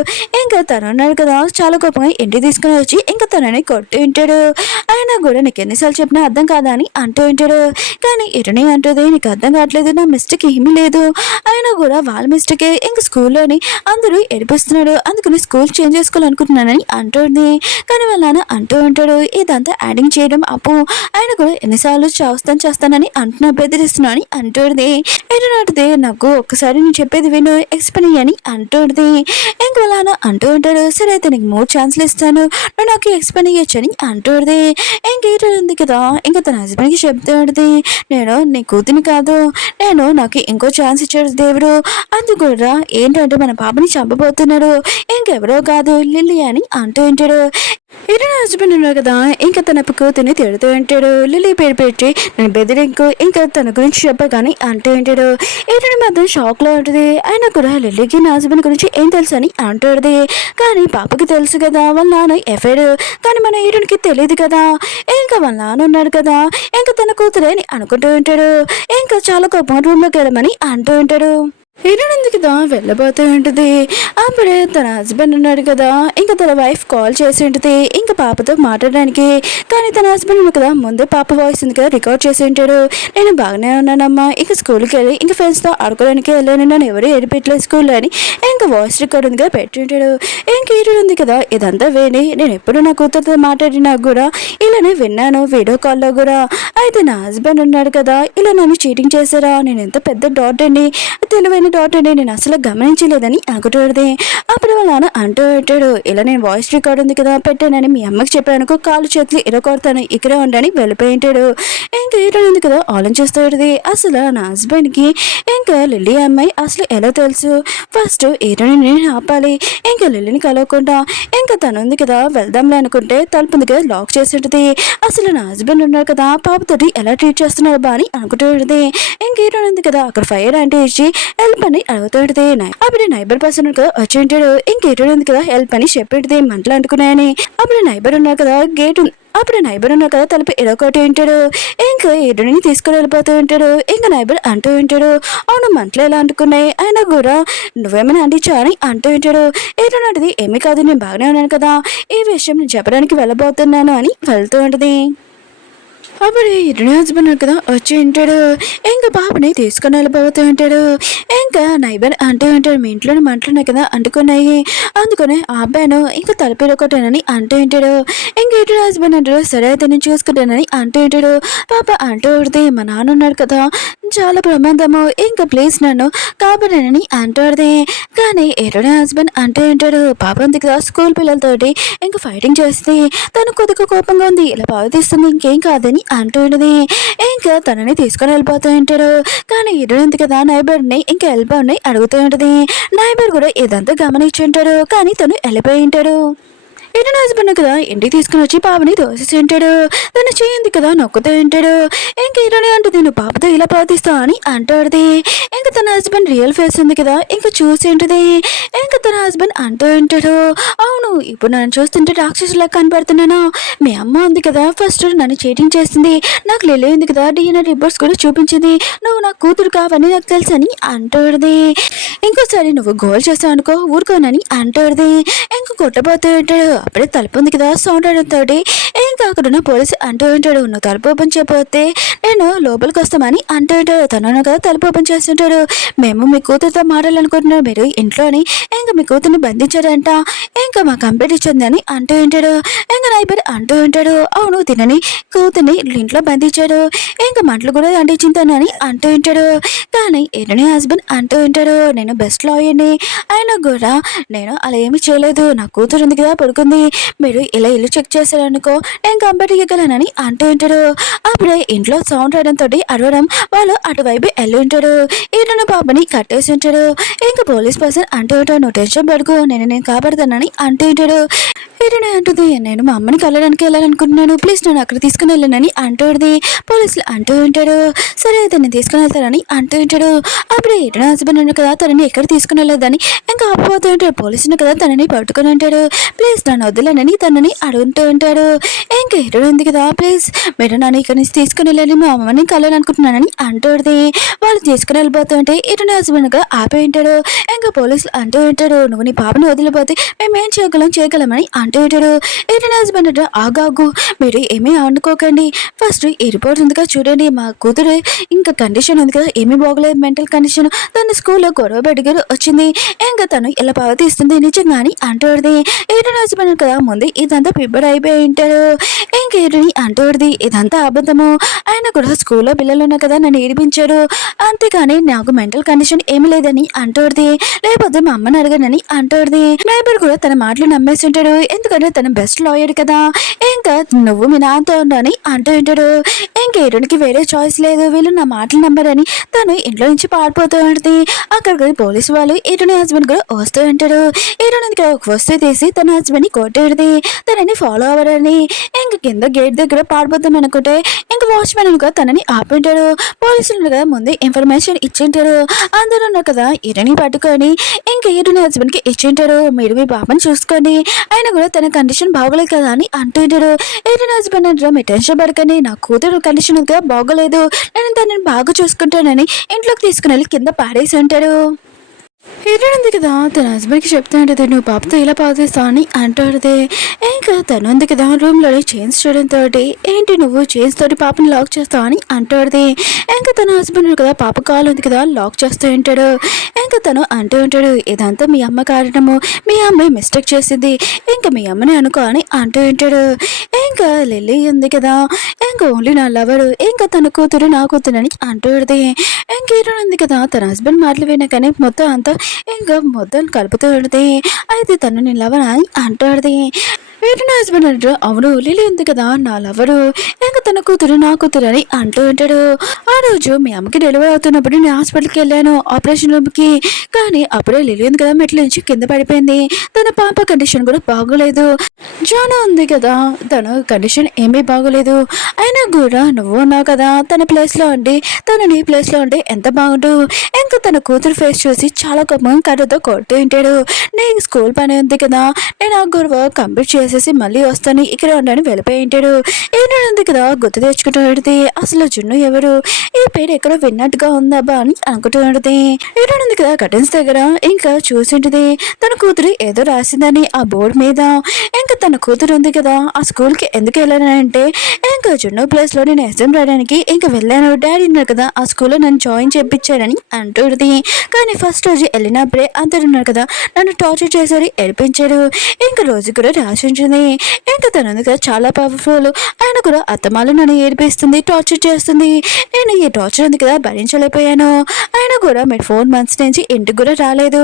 ఇంకా తను ఉన్నాడు కదా చాలా కోపంగా ఇంటికి తీసుకుని వచ్చి ఇంకా తనని కొట్టి ఉంటాడు. అయినా కూడా నీకు ఎన్నిసార్లు చెప్పినా అర్థం కాదా అని అంటూ ఉంటాడు. కానీ ఇరణి అంటుంది నీకు అర్థం కావట్లేదు, నా మిస్టేక్ ఏమీ లేదు, అయినా కూడా వాళ్ళ మిస్టేకే ఇంకా స్కూల్లోని అందరూ ఏడిపిస్తున్నాడు అందుకని స్కూల్ చేంజ్ చేసుకోవాలనుకుంటున్నానని అంటుంది. కానీ వాళ్ళ నాన్న అంటూ ఉంటాడు ఇదంతా యాడింగ్ చేయడం అప్పు, ఆయన కూడా ఎన్నిసార్లు చేస్తానని అంటున్నా బెదిరిస్తున్నా అని అంటుంది. ఎటునాటిది నాకు ఒక్కసారి నేను చెప్పేది విను ఎక్స్ప్లెయిన్ అని అంటుంది. ఇంక వాళ్ళ నాన్న అంటూ ఉంటాడు సరే అయితే నీకు 3 ఛాన్స్లు ఇస్తాను నువ్వు నాకు ఎక్స్ప్లెయిన్ చేయొచ్చు అని అంటుంది. ఇంకేటో ఉంది కదా ఇంకా తన హస్బెండ్కి చెప్తూ ఉంటుంది నేను నీ కూతుని కాదు, నాకు ఇంకో ఛాన్స్ ఇచ్చాడు దేవుడు, అది కూడా ఏంటంటే మన పాపని చంపబోతున్నాడు, ఇంకెవరో కాదు లిల్లీ అని అంటూ ఉంటాడు. ఇరణి హస్బెండ్ ఉన్నాడు కదా ఇంకా తన కూతుర్ని తిడుతూ ఉంటాడు. లిల్లీ పేరు పెట్టి నేను బెదిరింకు ఇంకా తన గురించి చెప్పగాని అంటూ ఉంటాడు. ఇరణి మాత్రం షాక్ లో ఉంటుంది. అయినా కూడా లిల్లీకి నా హస్బెండ్ గురించి ఏం తెలుసు అని అంటుంది. కానీ పాపకి తెలుసు కదా వాళ్ళ నాన్న ఎఫైర్, కానీ మన ఈరునికి తెలియదు కదా. ఇంకా వాళ్ళ నాన్న ఉన్నాడు కదా ఇంకా తన కూతురే అని అనుకుంటూ ఉంటాడు. ఇంకా చాలా కోపం రూమ్లోకి వెళ్ళమని అంటూ ఉంటాడు. హీరోయిన్ ఉంది కదా వెళ్ళబోతూ ఉంటుంది. అప్పుడే తన హస్బెండ్ ఉన్నాడు కదా ఇంకా తన వైఫ్ కాల్ చేసి ఉంటుంది ఇంకా పాపతో మాట్లాడడానికి. కానీ తన హస్బెండ్ ఉంది కదా ముందే పాప వాయిస్ ఉంది కదా రికార్డ్ చేసి ఉంటాడు. నేను బాగానే ఉన్నానమ్మా ఇంకా స్కూల్కి వెళ్ళి ఇంకా ఫ్రెండ్స్తో ఆడుకోవడానికి వెళ్ళాను, నన్ను ఎవరు ఏడిపెట్టలేదు స్కూల్లో అని ఇంకా వాయిస్ రికార్డ్ ఉంది కదా పెట్టి ఉంటాడు. ఇంక హీరోయిన్ ఉంది కదా ఇదంతా విని నేను ఎప్పుడు నా కూతురుతో మాట్లాడినా కూడా ఇలానే విన్నాను వీడియో కాల్లో కూడా. అయితే నా హస్బెండ్ ఉన్నాడు కదా ఇలా నన్ను చీటింగ్ చేశారా, నేను ఎంత పెద్ద డాట్ అండి తెలివైన డాట్ అండి నేను అసలు గమనించలేదని అనుకుంటుంది. అప్పుడు వాళ్ళ నాన్న అంటూ ఉంటాడు ఇలా నేను వాయిస్ రికార్డ్ ఉంది కదా పెట్టానని మీ అమ్మకి చెప్పాను కాలు చేతులు ఇరకొడతాను ఇక్కడే ఉండని వెళ్ళిపోయి ఉంటాడు. ఇంకా హీరోయిన్ ఉంది కదా ఆలోచిస్తూ ఉంటుంది అసలు నా హస్బెండ్కి ఇంకా లిల్లీ అమ్మాయి అసలు ఎలా తెలుసు, ఫస్ట్ హీరోయిన్ నేను ఆపాలి ఇంకా లిల్లీని కలవకుండా. ఇంకా తను ఉంది కదా వెళ్దాంలే అనుకుంటే తలుపు ఉంది కదా లాక్ చేసి ఉంటుంది. అసలు నా హస్బెండ్ ఉన్నాడు కదా పాపతోటి ఎలా ట్రీట్ చేస్తున్నాడు బా అని అనుకుంటూ ఉంటుంది. ఇంక హీరోయిన్ ఉంది కదా అక్కడ ఫైర్ అంటే ఇచ్చి హెల్ప్ అని అడుగుతాడు. అప్పుడు నైబర్ పర్సన్ వచ్చి ఉంటాడు. ఇంక హీరోయిన్ ఉంది కదా హెల్ప్ అని చెప్పేది మంటలు అంటుకున్నాయని. అప్పుడు నైబర్ ఉన్నారు కదా తలుపు ఇరొకటి ఉంటాడు. ఇంకా హీరోయిన్ తీసుకుని వెళ్ళిపోతూ ఉంటాడు. ఇంకా నైబర్ అంటూ ఉంటాడు అవును మంటలు ఎలా అంటుకున్నాయి అయినా కూడా నువ్వేమైనా అంటించా అని అంటూ ఉంటాడు. హీరోయిన్ అంటది ఏమీ కాదు నేను బాగానే ఉన్నాను కదా, ఈ విషయం నేను చెప్పడానికి వెళ్ళబోతున్నాను అని వెళ్తూ ఉంటుంది. అప్పుడు హీరోయిన్ హస్బెండ్ కదా వచ్చి ఉంటాడు. ఇంకా పాపని తీసుకుని వెళ్ళిపోతూ ఉంటాడు. ఇంకా నైబర్ అంటూ ఉంటాడు మీ ఇంట్లోనే మంటలున్నాయి కదా అంటుకున్నాయి అందుకనే ఆ అబ్బాయిను ఇంకా తలపిరొకటానని అంటూ ఉంటాడు. ఇంక హీరోయిన్ హస్బెండ్ అంటాడు సరే అయితే నేను చూసుకుంటానని అంటూ ఉంటాడు. పాప అంటూ ఉంటుంది మా నాన్న ఉన్నాడు కదా చాలా ప్రమాదము ఇంకా ప్లీజ్ నన్ను కాపాడనని అంటాడు. కానీ హీరోయిన్ హస్బెండ్ అంటూ ఉంటాడు పాప ఉంది కదా స్కూల్ పిల్లలతోటి ఇంకా ఫైటింగ్ చేస్తుంది, తను కొద్దిగా కోపంగా ఉంది ఇలా ప్రవర్తిస్తుంది ఇంకేం కాదని అంటూ ఉంటుంది. ఇంకా తనని తీసుకొని వెళ్ళిపోతూ ఉంటాడు. కానీ హీరోయిన్ ఉంది కదా నైబర్ని ఇంకా వెళ్ళిపోయి అడుగుతూ ఉంటుంది. నైబర్ కూడా ఇదంతా గమనించి ఉంటాడు కానీ తను వెళ్ళిపోయి ఉంటాడు. హీరోయిన్ హస్బెండ్ కదా ఇంటికి తీసుకుని వచ్చి పాపని దోసేసి ఉంటాడు. తను చేయింది కదా నొక్కుతూ ఉంటాడు. ఇంక హీరోయిన్ అంటుంది నువ్వు పాపతో ఇలా ప్రవర్తిస్తావు అని అంటాడుది. ఇంకా తన హస్బెండ్ రియల్ ఫేస్ ఉంది కదా ఇంకా చూసి ఉంటుంది. ఇంకా తన హస్బెండ్ అంటూ ఉంటాడు అవును ఇప్పుడు నన్ను చూస్తుంటే రాక్షసులా కనపడుతున్నాను, మీ అమ్మ ఉంది కదా ఫస్ట్ నన్ను చీటింగ్ చేసింది, నాకు లిల్లీ ఉంది కదా DNA రిపోర్ట్స్ కూడా చూపించింది, నువ్వు నా కూతురు కావని నాకు తెలుసు అని అంటాడుది. ఇంకోసారి నువ్వు గోల్ చేస్తావు అనుకో ఊరుకోనని అంటాడుది. ఇంక కొట్టబోతూ ఉంటాడు. అప్పుడే తలుపు ఉంది కదా సౌండ్ అవడంతో ఇంకా అక్కడున్న పోలీసు అంటూ ఉంటాడు, నువ్వు తలుపు ఓపెన్ చేయకపోతే నేను లోపలికి వస్తామని అంటూ ఉంటాడు. తను కదా తలుపు ఓపెన్ చేస్తుంటాడు. మేము మీ కూతురుతో మాట్లాడాలనుకుంటున్నాడు, మీరు ఇంట్లోని ఇంకా మీ కూతుర్ని బంధించారంట, ఇంకా మా కంప్లీట్ ఇచ్చిందని అంటూ ఉంటాడు. ఇంకా నైబర్ అంటూ ఉంటాడు, అవును తినని కూతుర్ని ఇంట్లో బంధించాడు, ఇంకా మంటలు కూడా అంటించింతానని అంటూ ఉంటాడు. కానీ ఎరుని హస్బెండ్ అంటూ ఉంటాడు, నేను బెస్ట్ లాయర్ని అయినా కూడా నేను అలా ఏమి చేయలేదు, నా కూతురు ఉంది కదా పడుకుంది, మీరు ఇలా ఇల్లు చెక్ చేశారనుకో నేను కంప్లీట్ ఇవ్వగలనని అంటూ ఉంటాడు. అప్పుడే ఇంట్లో సౌండ్ రావడంతో అరవడం వాళ్ళు అటువైపు వెళ్ళి ఉంటాడు. ఈయన పాపని కట్టేసి ఉంటాడు. ఇంకా పోలీస్ పర్సన్ అంటూ ఉంటాడు, నువ్వు టెన్షన్ పడుకో నేను కాపాడుతానని అంటూ ఉంటాడు. ఈయన అంటుంది, నేను మా అమ్మని కలడానికి వెళ్ళాలనుకుంటున్నాను, ప్లీజ్ నేను అక్కడ తీసుకుని వెళ్ళానని అంటుంది. పోలీసులు అంటూ ఉంటాడు, సరే అయితే నేను తీసుకుని వెళ్తానని అంటూ ఉంటాడు. అప్పుడు ఈయన హస్బెండ్ ఉన్నాడు కదా తనని ఎక్కడ తీసుకుని వెళ్ళలేదని ఇంకా ఆపోతూ ఉంటాడు. పోలీసులు కదా తనని పట్టుకుని ఉంటాడు. ప్లీజ్ నన్ను వద్దులేనని తనని అడుగుతూ ఉంటాడు. ఇంకా ఈయన ఉంది కదా, ప్లీజ్ మీరు నన్ను ఇక్కడ నుంచి తీసుకుని వెళ్ళాలి, మా అమ్మని కలవాలనుకుంటున్నానని అంటుంది. వాళ్ళు తీసుకుని వెళ్ళిపోతుంటే ఈయన హస్బెండ్ గా ఆపి ఉంటాడు. ఇంకా పోలీసులు అంటూ ఉంటాడు, నువ్వు నీ పాపని వదిలిపోతే మేమేం చేయగలమని అంటూ ఉంటాడు. ఈయన హస్బెండ్ ఆగాగు, మీరు ఏమీ అనుకోకండి, ఫస్ట్ ఈ రిపోర్ట్ ఉందిగా చూడండి, మా కూతురు ఇంకా కండిషన్ ఉంది కదా ఏమీ బాగలేదు, మెంటల్ కండిషన్, తను స్కూల్లో గొడవ పెట్టుకుని వచ్చింది, ఇంకా తను ఇలా ప్రవర్తిస్తుంది నిజంగా అని అంటుంది. ఈయన హస్బెండ్ కదా ముందు ఇదంతా ప్రిపేర్ అయిపోయి ఉంటాడు. ఇంకేరిని అంటూడిది ఇదంతా అబద్ధము, ఆయన కూడా స్కూల్లో పిల్లలు ఉన్నా కదా నన్ను ఏడిపించాడు, అంతేకాని నాకు మెంటల్ కండిషన్ ఏమి లేదని అంటూడిది, లేకపోతే మా అమ్మని అడగనని అంటూడిది. నైబర్ కూడా తన మాటలు నమ్మేసి ఉంటాడు, ఎందుకంటే తన బెస్ట్ లాయర్ కదా, ఇంకా నువ్వు మీ నాన్నతో ఉండని అంటూ ఉంటాడు. ఇంకేరునికి వేరే చాయిస్ లేదు, వీళ్ళు నా మాటలు నమ్మరని తను ఇంట్లో నుంచి పారిపోతూ ఉంటుంది. అక్కడికి పోలీసు వాళ్ళు ఈరుని హస్బెండ్ కూడా వస్తూ ఉంటాడు. ఈరునికి ఒక వస్తువు తీసి తన హస్బెండ్ ని కొట్టేది, తనని ఫాలో అవ్వరని ఇంక కింద గేట్ దగ్గర పారిపోతాం అనుకుంటే ఇంక వాచ్మెన్ అనుకో తనని ఆపింటాడు. పోలీసులు కదా ముందు ఇన్ఫర్మేషన్ ఇచ్చింటారు. అందరూ ఉన్నారు కదా ఈరుని పట్టుకొని ఇంక ఈరుని హస్బెండ్ కి ఇచ్చింటారు, మీరు మీ పాపని చూసుకోండి, ఆయన కూడా తన కండిషన్ బాగోలేదు కదా అని అంటుంటాడు. ఈరుని హస్బెండ్ అంటారు, మీ టెన్షన్ పడకని, నా కూతురు కండిషన్ కదా బాగోలేదు, నేను తనని బాగా చూసుకుంటానని ఇంట్లోకి తీసుకుని వెళ్ళి కింద పాడేసి ఉంటాడు. హీరోయిన్ ఉంది కదా తన హస్బెండ్కి చెప్తా ఉంటుంది, నువ్వు పాపతో ఇలా పాదేస్తావు అని అంటాడుదే. ఇంకా తను ఉంది కదా రూమ్లో చైన్స్ చేయడంతో, ఏంటి నువ్వు చైన్స్ తోటి పాపని లాక్ చేస్తావు అని అంటాడుది. ఇంకా తన హస్బెండ్ కదా పాప కాల్ ఉంది కదా లాక్ చేస్తూ ఉంటాడు. ఇంకా తను అంటూ ఉంటాడు, ఇదంతా మీ అమ్మ కారణము, మీ అమ్మాయి మిస్టేక్ చేసింది, ఇంకా మీ అమ్మని అనుకో అని అంటూ ఉంటాడు. ఇంకా లిల్లీ ఉంది కదా ఇంకా ఓన్లీ నా లవరు, ఇంకా తన కూతురు నా కూతురు అని అంటుంది. ఇంక హీరోయిన్ ఉంది కదా తన హస్బెండ్ మాటలు వినా కానీ మొత్తం అంతా ఇంకా మొత్తం కలుపుతూ ఉంటుంది. అయితే తను నేను లవర్ అని అంటాడుది. వీటి నా హస్బెండ్ అంటారు, అవును లిల్లీ ఉంది కదా నా లవరు, ఇంకా తన కూతురు నా కూతురు అని అంటూ ఉంటాడు. ఆ రోజు మీ అమ్మకి డెలివరీ అవుతున్నప్పుడు నేను హాస్పిటల్కి వెళ్ళాను ఆపరేషన్ రూమ్కి, కానీ అప్పుడే లిల్లీ ఉంది కదా మెట్ల నుంచి కింద పడిపోయింది, తన పాప కండిషన్ కూడా బాగోలేదు. జాను ఉంది కదా తన కండిషన్ ఏమీ బాగోలేదు, అయినా కూడా నువ్వు ఉన్నావు కదా తన ప్లేస్లో ఉండి తను నీ ప్లేస్లో ఉంటే ఎంత బాగుండు. ఇంకా తన కూతురు ఫేస్ చూసి చాలా కోపం కర్రతో కొడుతూ ఉంటాడు. నేను స్కూల్ పని ఉంది కదా నేను ఆ గొడవ కంప్లీట్ చేసేసి మళ్ళీ వస్తాను ఇక్కడ ఉండని వెళ్ళిపోయి ఉంటాడు. ఏంటంది కదా గుర్తు తెచ్చుకుంటూ ఉంటుంది, అసలు జున్ను ఎవరు, ఈ పేరు ఎక్కడో విన్నట్టుగా ఉందబ్బా అని అనుకుంటూ ఉంటుంది. ఏంటంది కదా కటన్స్ దగ్గర ఇంకా చూసింటుంది తన కూతురు ఏదో రాసిందని ఆ బోర్డు మీద. ఇంకా తన కూతురు ఉంది కదా ఆ స్కూల్కి ఎందుకు వెళ్ళానంటే ఇంకా జున్ను ప్లేస్లో నేను ఎగ్జామ్ రాయడానికి ఇంకా వెళ్ళాను, డాడీ ఉన్నారు కదా ఆ స్కూల్లో నన్ను జాయిన్ చేయించాడని అంటుంది. కానీ ఫస్ట్ రోజు వెళ్ళినప్పుడే అందరు ఉన్నారు కదా నన్ను టార్చర్ చేశారు, ఏడిపించారు, ఇంకా రోజు కూడా రాసి ఉంచింది. ఇంకా తను ఉంది కదా చాలా పవర్ఫుల్, ఆయన కూడా అత్తమాలు నన్ను ఏడిపిస్తుంది, టార్చర్ చేస్తుంది, నేను ఈ టార్చర్ ఉంది కదా భరించలేకపోయాను, ఆయన కూడా మీరు 4 months నుంచి ఇంటికి కూడా రాలేదు.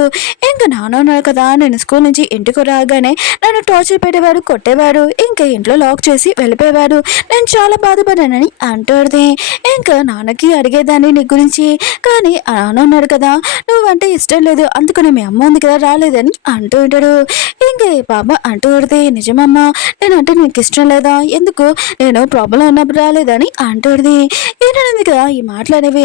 ఇంకా నాన్న ఉన్నారు కదా నేను స్కూల్ నుంచి ఇంటికి రాగానే నన్ను టార్చర్ పెట్టేవాడు, కొట్టేవాడు, ఇంకా ఇంట్లో లాక్ చేసి వెళ్ళిపోయేవాడు, నేను చాలా బాధపడ్డానని అంటుంది. ఇంకా నాన్నకి అడిగేదాన్ని నీ గురించి, కానీ నాన్న ఉన్నాడు కదా నువ్వంటే ఇష్టం లేదు, అందుకని మీ అమ్మ ఉంది కదా రాలేదని అంటూ ఉంటాడు. ఇంకా పాప అంటూ పడితే నిజమమ్మా నేనంటే నీకు ఇష్టం లేదా, ఎందుకు నేను ప్రాబ్లం ఉన్నప్పుడు రాలేదని అంటుంది. ఏంటంది కదా ఈ మాట్లాడేవి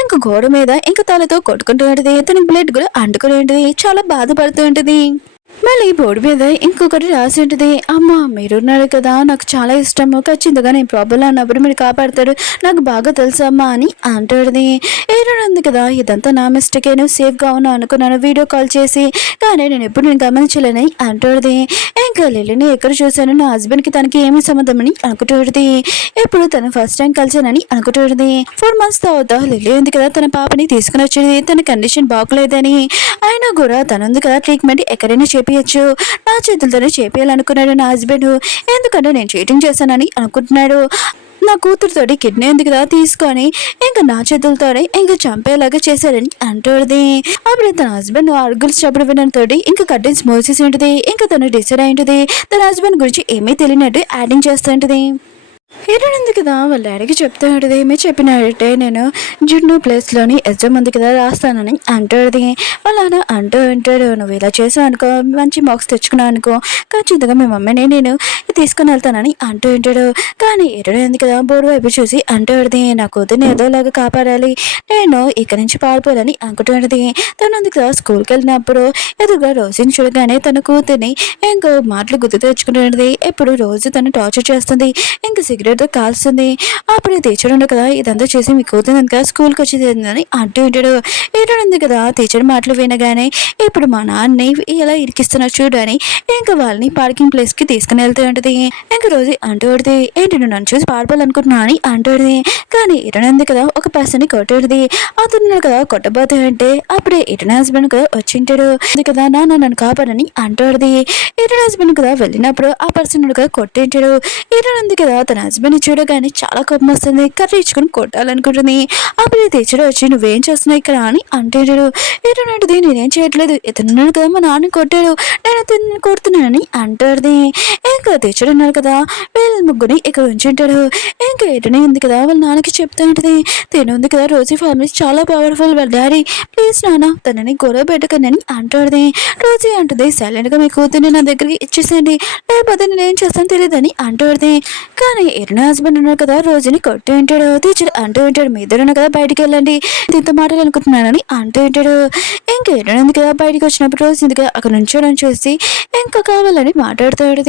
ఇంక గోడ మీద ఇంకా తలతో కొట్టుకుంటూ ఉంటుంది, తన బ్లడ్ కూడా అంటుకుని ఉంటుంది, చాలా బాధపడుతూ ఉంటుంది. మళ్ళీ బోర్డు మీద ఇంకొకటి రాసి ఉంటుంది, అమ్మ మీరున్నారు కదా, నాకు చాలా ఇష్టము, ఖచ్చితంగా నేను ప్రాబ్లం అన్నప్పుడు మీరు కాపాడతారు, నాకు బాగా తెలుసు అమ్మా అని అంటాడుది. ఏదైనా ఉంది కదా, ఇదంతా నా మిస్టేకే, నేను సేఫ్గా ఉన్నా అనుకున్నాను వీడియో కాల్ చేసి, కానీ నేను గమనించలేని అంటాడుది. ఇంకా లిల్లీని ఎక్కడ చూశాను, నా హస్బెండ్కి తనకి ఏమీ సంబంధమని అనుకుంటుంది. ఇప్పుడు తను ఫస్ట్ టైం కలిసానని అనుకుంటుంది. 4 months తర్వాత లిల్లీ ఉంది కదా, తన పాపని తీసుకుని వచ్చేది, తన కండిషన్ బాగోలేదని. అయినా కూడా తనుంది కదా, ట్రీట్మెంట్ ఎక్కడైనా చేపించచ్చు, నా చేతులతోనే చేపించాలనుకున్నాడు నా హస్బెండ్, ఎందుకంటే నేను చీటింగ్ చేశానని అనుకుంటున్నాడు. నా కూతురుతోటి కిడ్నీ ఉంది కదా తీసుకొని ఇంకా నా చేతులతోనే ఇంకా చంపేలాగా చేశాడని అంటుంది. అప్పుడు తన హస్బెండ్ అరుగులు చప్పుడు వినడంతో ఇంకా కర్టెన్స్ మూసేసి ఉంటుంది. ఇంకా తను డిసైడ్ అయి ఉంటుంది, తన హస్బెండ్ గురించి ఏమీ తెలియనట్టు యాక్టింగ్ చేస్తూ ఉంటుంది. హీరోయిన్ ఉంది కదా, వాళ్ళ డాడీకి చెప్తూ ఉంటుంది, మీరు చెప్పినట్టే నేను జున్ను ప్లేస్లోని ఎగ్జామ్ ఉంది కదా రాస్తానని అంటుంది. వాళ్ళ అంటూ ఉంటాడు, నువ్వు ఇలా చేసావు అనుకో, మంచి మార్క్స్ తెచ్చుకున్నావు అనుకో, ఖచ్చితంగా మీ మమ్మీని నేను తీసుకుని వెళ్తానని అంటూ ఉంటాడు. కానీ హీరోయిన్ ఉంది కదా, బోర్డు వైపు చూసి అంటుంది, నా కూతుర్ని ఏదోలాగా కాపాడాలి, నేను ఇక్కడి నుంచి పారిపోవాలని అనుకుంటుంది. తను ఉంది కదా, స్కూల్కి వెళ్ళినప్పుడు ఎదురుగా రోజుని చూడగానే తన కూతుర్ని ఇంకో మాటలు గుర్తు తెచ్చుకుంటుంది. ఎప్పుడు రోజు తను టార్చర్ చేస్తుంది, ఇంకా సిగరెట్ కాల్స్తుంది. అప్పుడు టీచర్ ఉండు కదా, ఇదంతా చేసి మీ కూతురు కదా స్కూల్కి వచ్చేది అని అంటూ ఉంటాడు. హీరోయిన్ ఉంది కదా, టీచర్ మాటలు వినగానే ఇప్పుడు మా నాన్నని ఎలా ఇరికిస్తున్నా చూడని ఇంకా వాళ్ళని పార్కింగ్ ప్లేస్కి తీసుకుని వెళ్తూ ఉంటుంది. ఇంకా రోజు అంటూ ఉంటుంది, ఏంటి నువ్వు నన్ను చూసి పారిపోవాలనుకుంటున్నా అని అంటుంది. కానీ హీరోయిన్ ఉంది కదా, ఒక పర్సన్ని కొట్టుది. అతను కదా కొట్టబోతూ అంటే అప్పుడే హీరోయిన్ హస్బెండ్ కదా వచ్చింటాడు. అది కదా నాన్న నన్ను కాపాడని అంటుంది. హీరోయిన్ హస్బెండ్ కదా వెళ్ళినప్పుడు ఆ పర్సన్ కదా కొట్టింటాడు. హీరోయిన్ ఉంది కదా, తన హస్బెండ్ని చూడగానే చాలా కోపం వస్తుంది, కర్ర ఇచ్చుకొని కొట్టాలనుకుంటుంది. అప్పుడు తెచ్చుడు వచ్చి నువ్వేం చేస్తున్నావు ఇక్కడ అని అంటాడు. ఏంటంటే నేనేం చేయట్లేదు, ఇతను కదా మా నాన్న కొట్టాడు, నేను అతన్ని కొడుతున్నానని అంటాడు. ఇంకా తెచ్చుడు ఉన్నారు కదా, వీళ్ళ ముగ్గురిని ఇక్కడ ఉంచుంటాడు. ఇంకా ఎటనే ఉంది కదా, వాళ్ళ నాన్నకి చెప్తూ ఉంటుంది, తిను ఉంది కదా రోజీ ఫ్యామిలీ చాలా పవర్ఫుల్, వాళ్ళ డాడీ ప్లీజ్ నాన్న తనని గొడవ పెట్టకనని అంటాడు. రోజీ అంటుంది, సైలెంట్గా మీ కూతుర్ని నా దగ్గరికి ఇచ్చేసేయండి, లేకపోతే నేనేం చేస్తాను తెలియదని అంటాడు. కానీ ఎరిన హస్బెండ్ ఉన్నారు కదా, రోజుని కొట్టు ఉంటాడు. టీచర్ అంటూ ఉంటాడు, మీ ఇద్దరు కదా బయటికి వెళ్ళండి, దీంతో మాట్లాడాలనుకుంటున్నానని అంటూ ఉంటాడు. ఇంకా ఎరినంది కదా బయటికి వచ్చినప్పుడు రోజు ఇందుగా అక్కడ నుంచోడం చూసి ఇంకా కావాలని మాట్లాడుతాడు.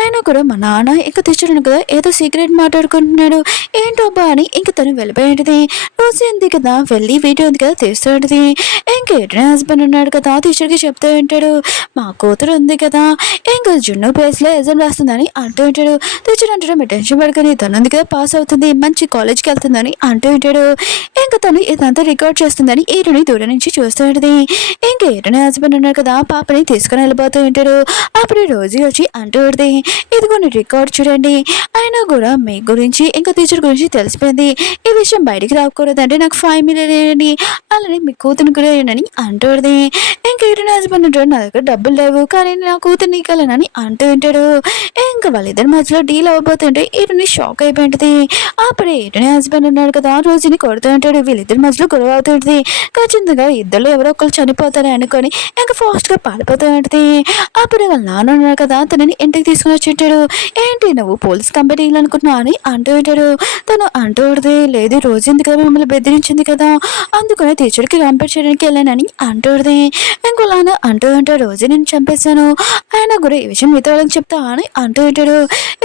అయినా కూడా మా నాన్న ఇంకా తెచ్చాడు కదా, ఏదో సీక్రెట్ మాట్లాడుకుంటున్నాడు, ఏంటోబ్బా అని ఇంక తను వెళ్ళిపోయింది. రోజు ఉంది కదా వెళ్ళి వీడియో ఉంది కదా తీస్తాడు. ఇంకా ఎరిన హస్బెండ్ ఉన్నాడు కదా, టీచర్కి చెప్తూ ఉంటాడు, మా కూతురు ఉంది కదా ఇంకా జున్ను ప్లేస్లో ఎగ్జామ్ రాస్తుందని అంటూ ఉంటాడు. టీచర్ అంటాడు, మీ టెన్షన్ పడుకొని తను ఉంది కదా పాస్ అవుతుంది, మంచి కాలేజ్కి వెళ్తుందని అంటూ ఉంటాడు. ఇంకా తను ఇదంతా రికార్డ్ చేస్తుందని ఈరుని దూరం నుంచి చూస్తూ ఉంటుంది. ఇంకా ఈరుని హస్బెండ్ ఉన్నారు కదా, పాపని తీసుకుని వెళ్ళిపోతూ ఉంటాడు. అప్పుడు రోజు వచ్చి అంటూ ఉంటుంది, ఇదిగోని రికార్డ్ చూడండి, అయినా కూడా మీ గురించి ఇంకా టీచర్ గురించి తెలిసిపోయింది, ఈ విషయం బయటికి రాకూడదంటే నాకు 5 million అలానే మీ కూతురు కూడా అని అంటుంది. ఇంకా ఈరుని హస్బెండ్ ఉంటాడు, నా దగ్గర డబ్బులు లేవు కానీ నా కూతుర్ని ఇవ్వాలని అంటూ ఉంటాడు. ఇంకా వాళ్ళిద్దరి మధ్యలో డీల్ అవ్వబోతుంటే ఈరుని షాక్ అయిపోయింది. అప్పుడే ఈరుని హస్బెండ్ ఉన్నాడు కదా, రోజుని కొడుతూ ఉంటాడు, వీళ్ళిద్దరి మధ్యలో గొడవ అవుతుంటుంది. ఖచ్చితంగా ఇద్దరు ఎవరో ఒకరు చనిపోతారని అనుకొని ఇంకా ఫాస్ట్గా పారిపోతూ ఉంటుంది. అప్పుడే వాళ్ళ నాన్న ఉన్నాడు కదా, తనని ఇంటికి తీసుకుని వచ్చి ఉంటాడు. ఏంటి నువ్వు పోలీస్ కంపెనీలు అనుకుంటున్నావు అని అంటూ ఉంటాడు. తను అంటూ ఉంటుంది, లేదు రోజు ఎందుకు కదా మిమ్మల్ని బెదిరించింది కదా, అందుకని టీచర్కి కంపేర్ చేయడానికి వెళ్ళానని అంటుంది. ఇంకో నాన్న అంటూ ఉంటాడు, రోజు నేను చంపేశాను, ఆయన కూడా ఈ విషయం మిగతా వాళ్ళకి చెప్తా అని అంటూ ఉంటాడు.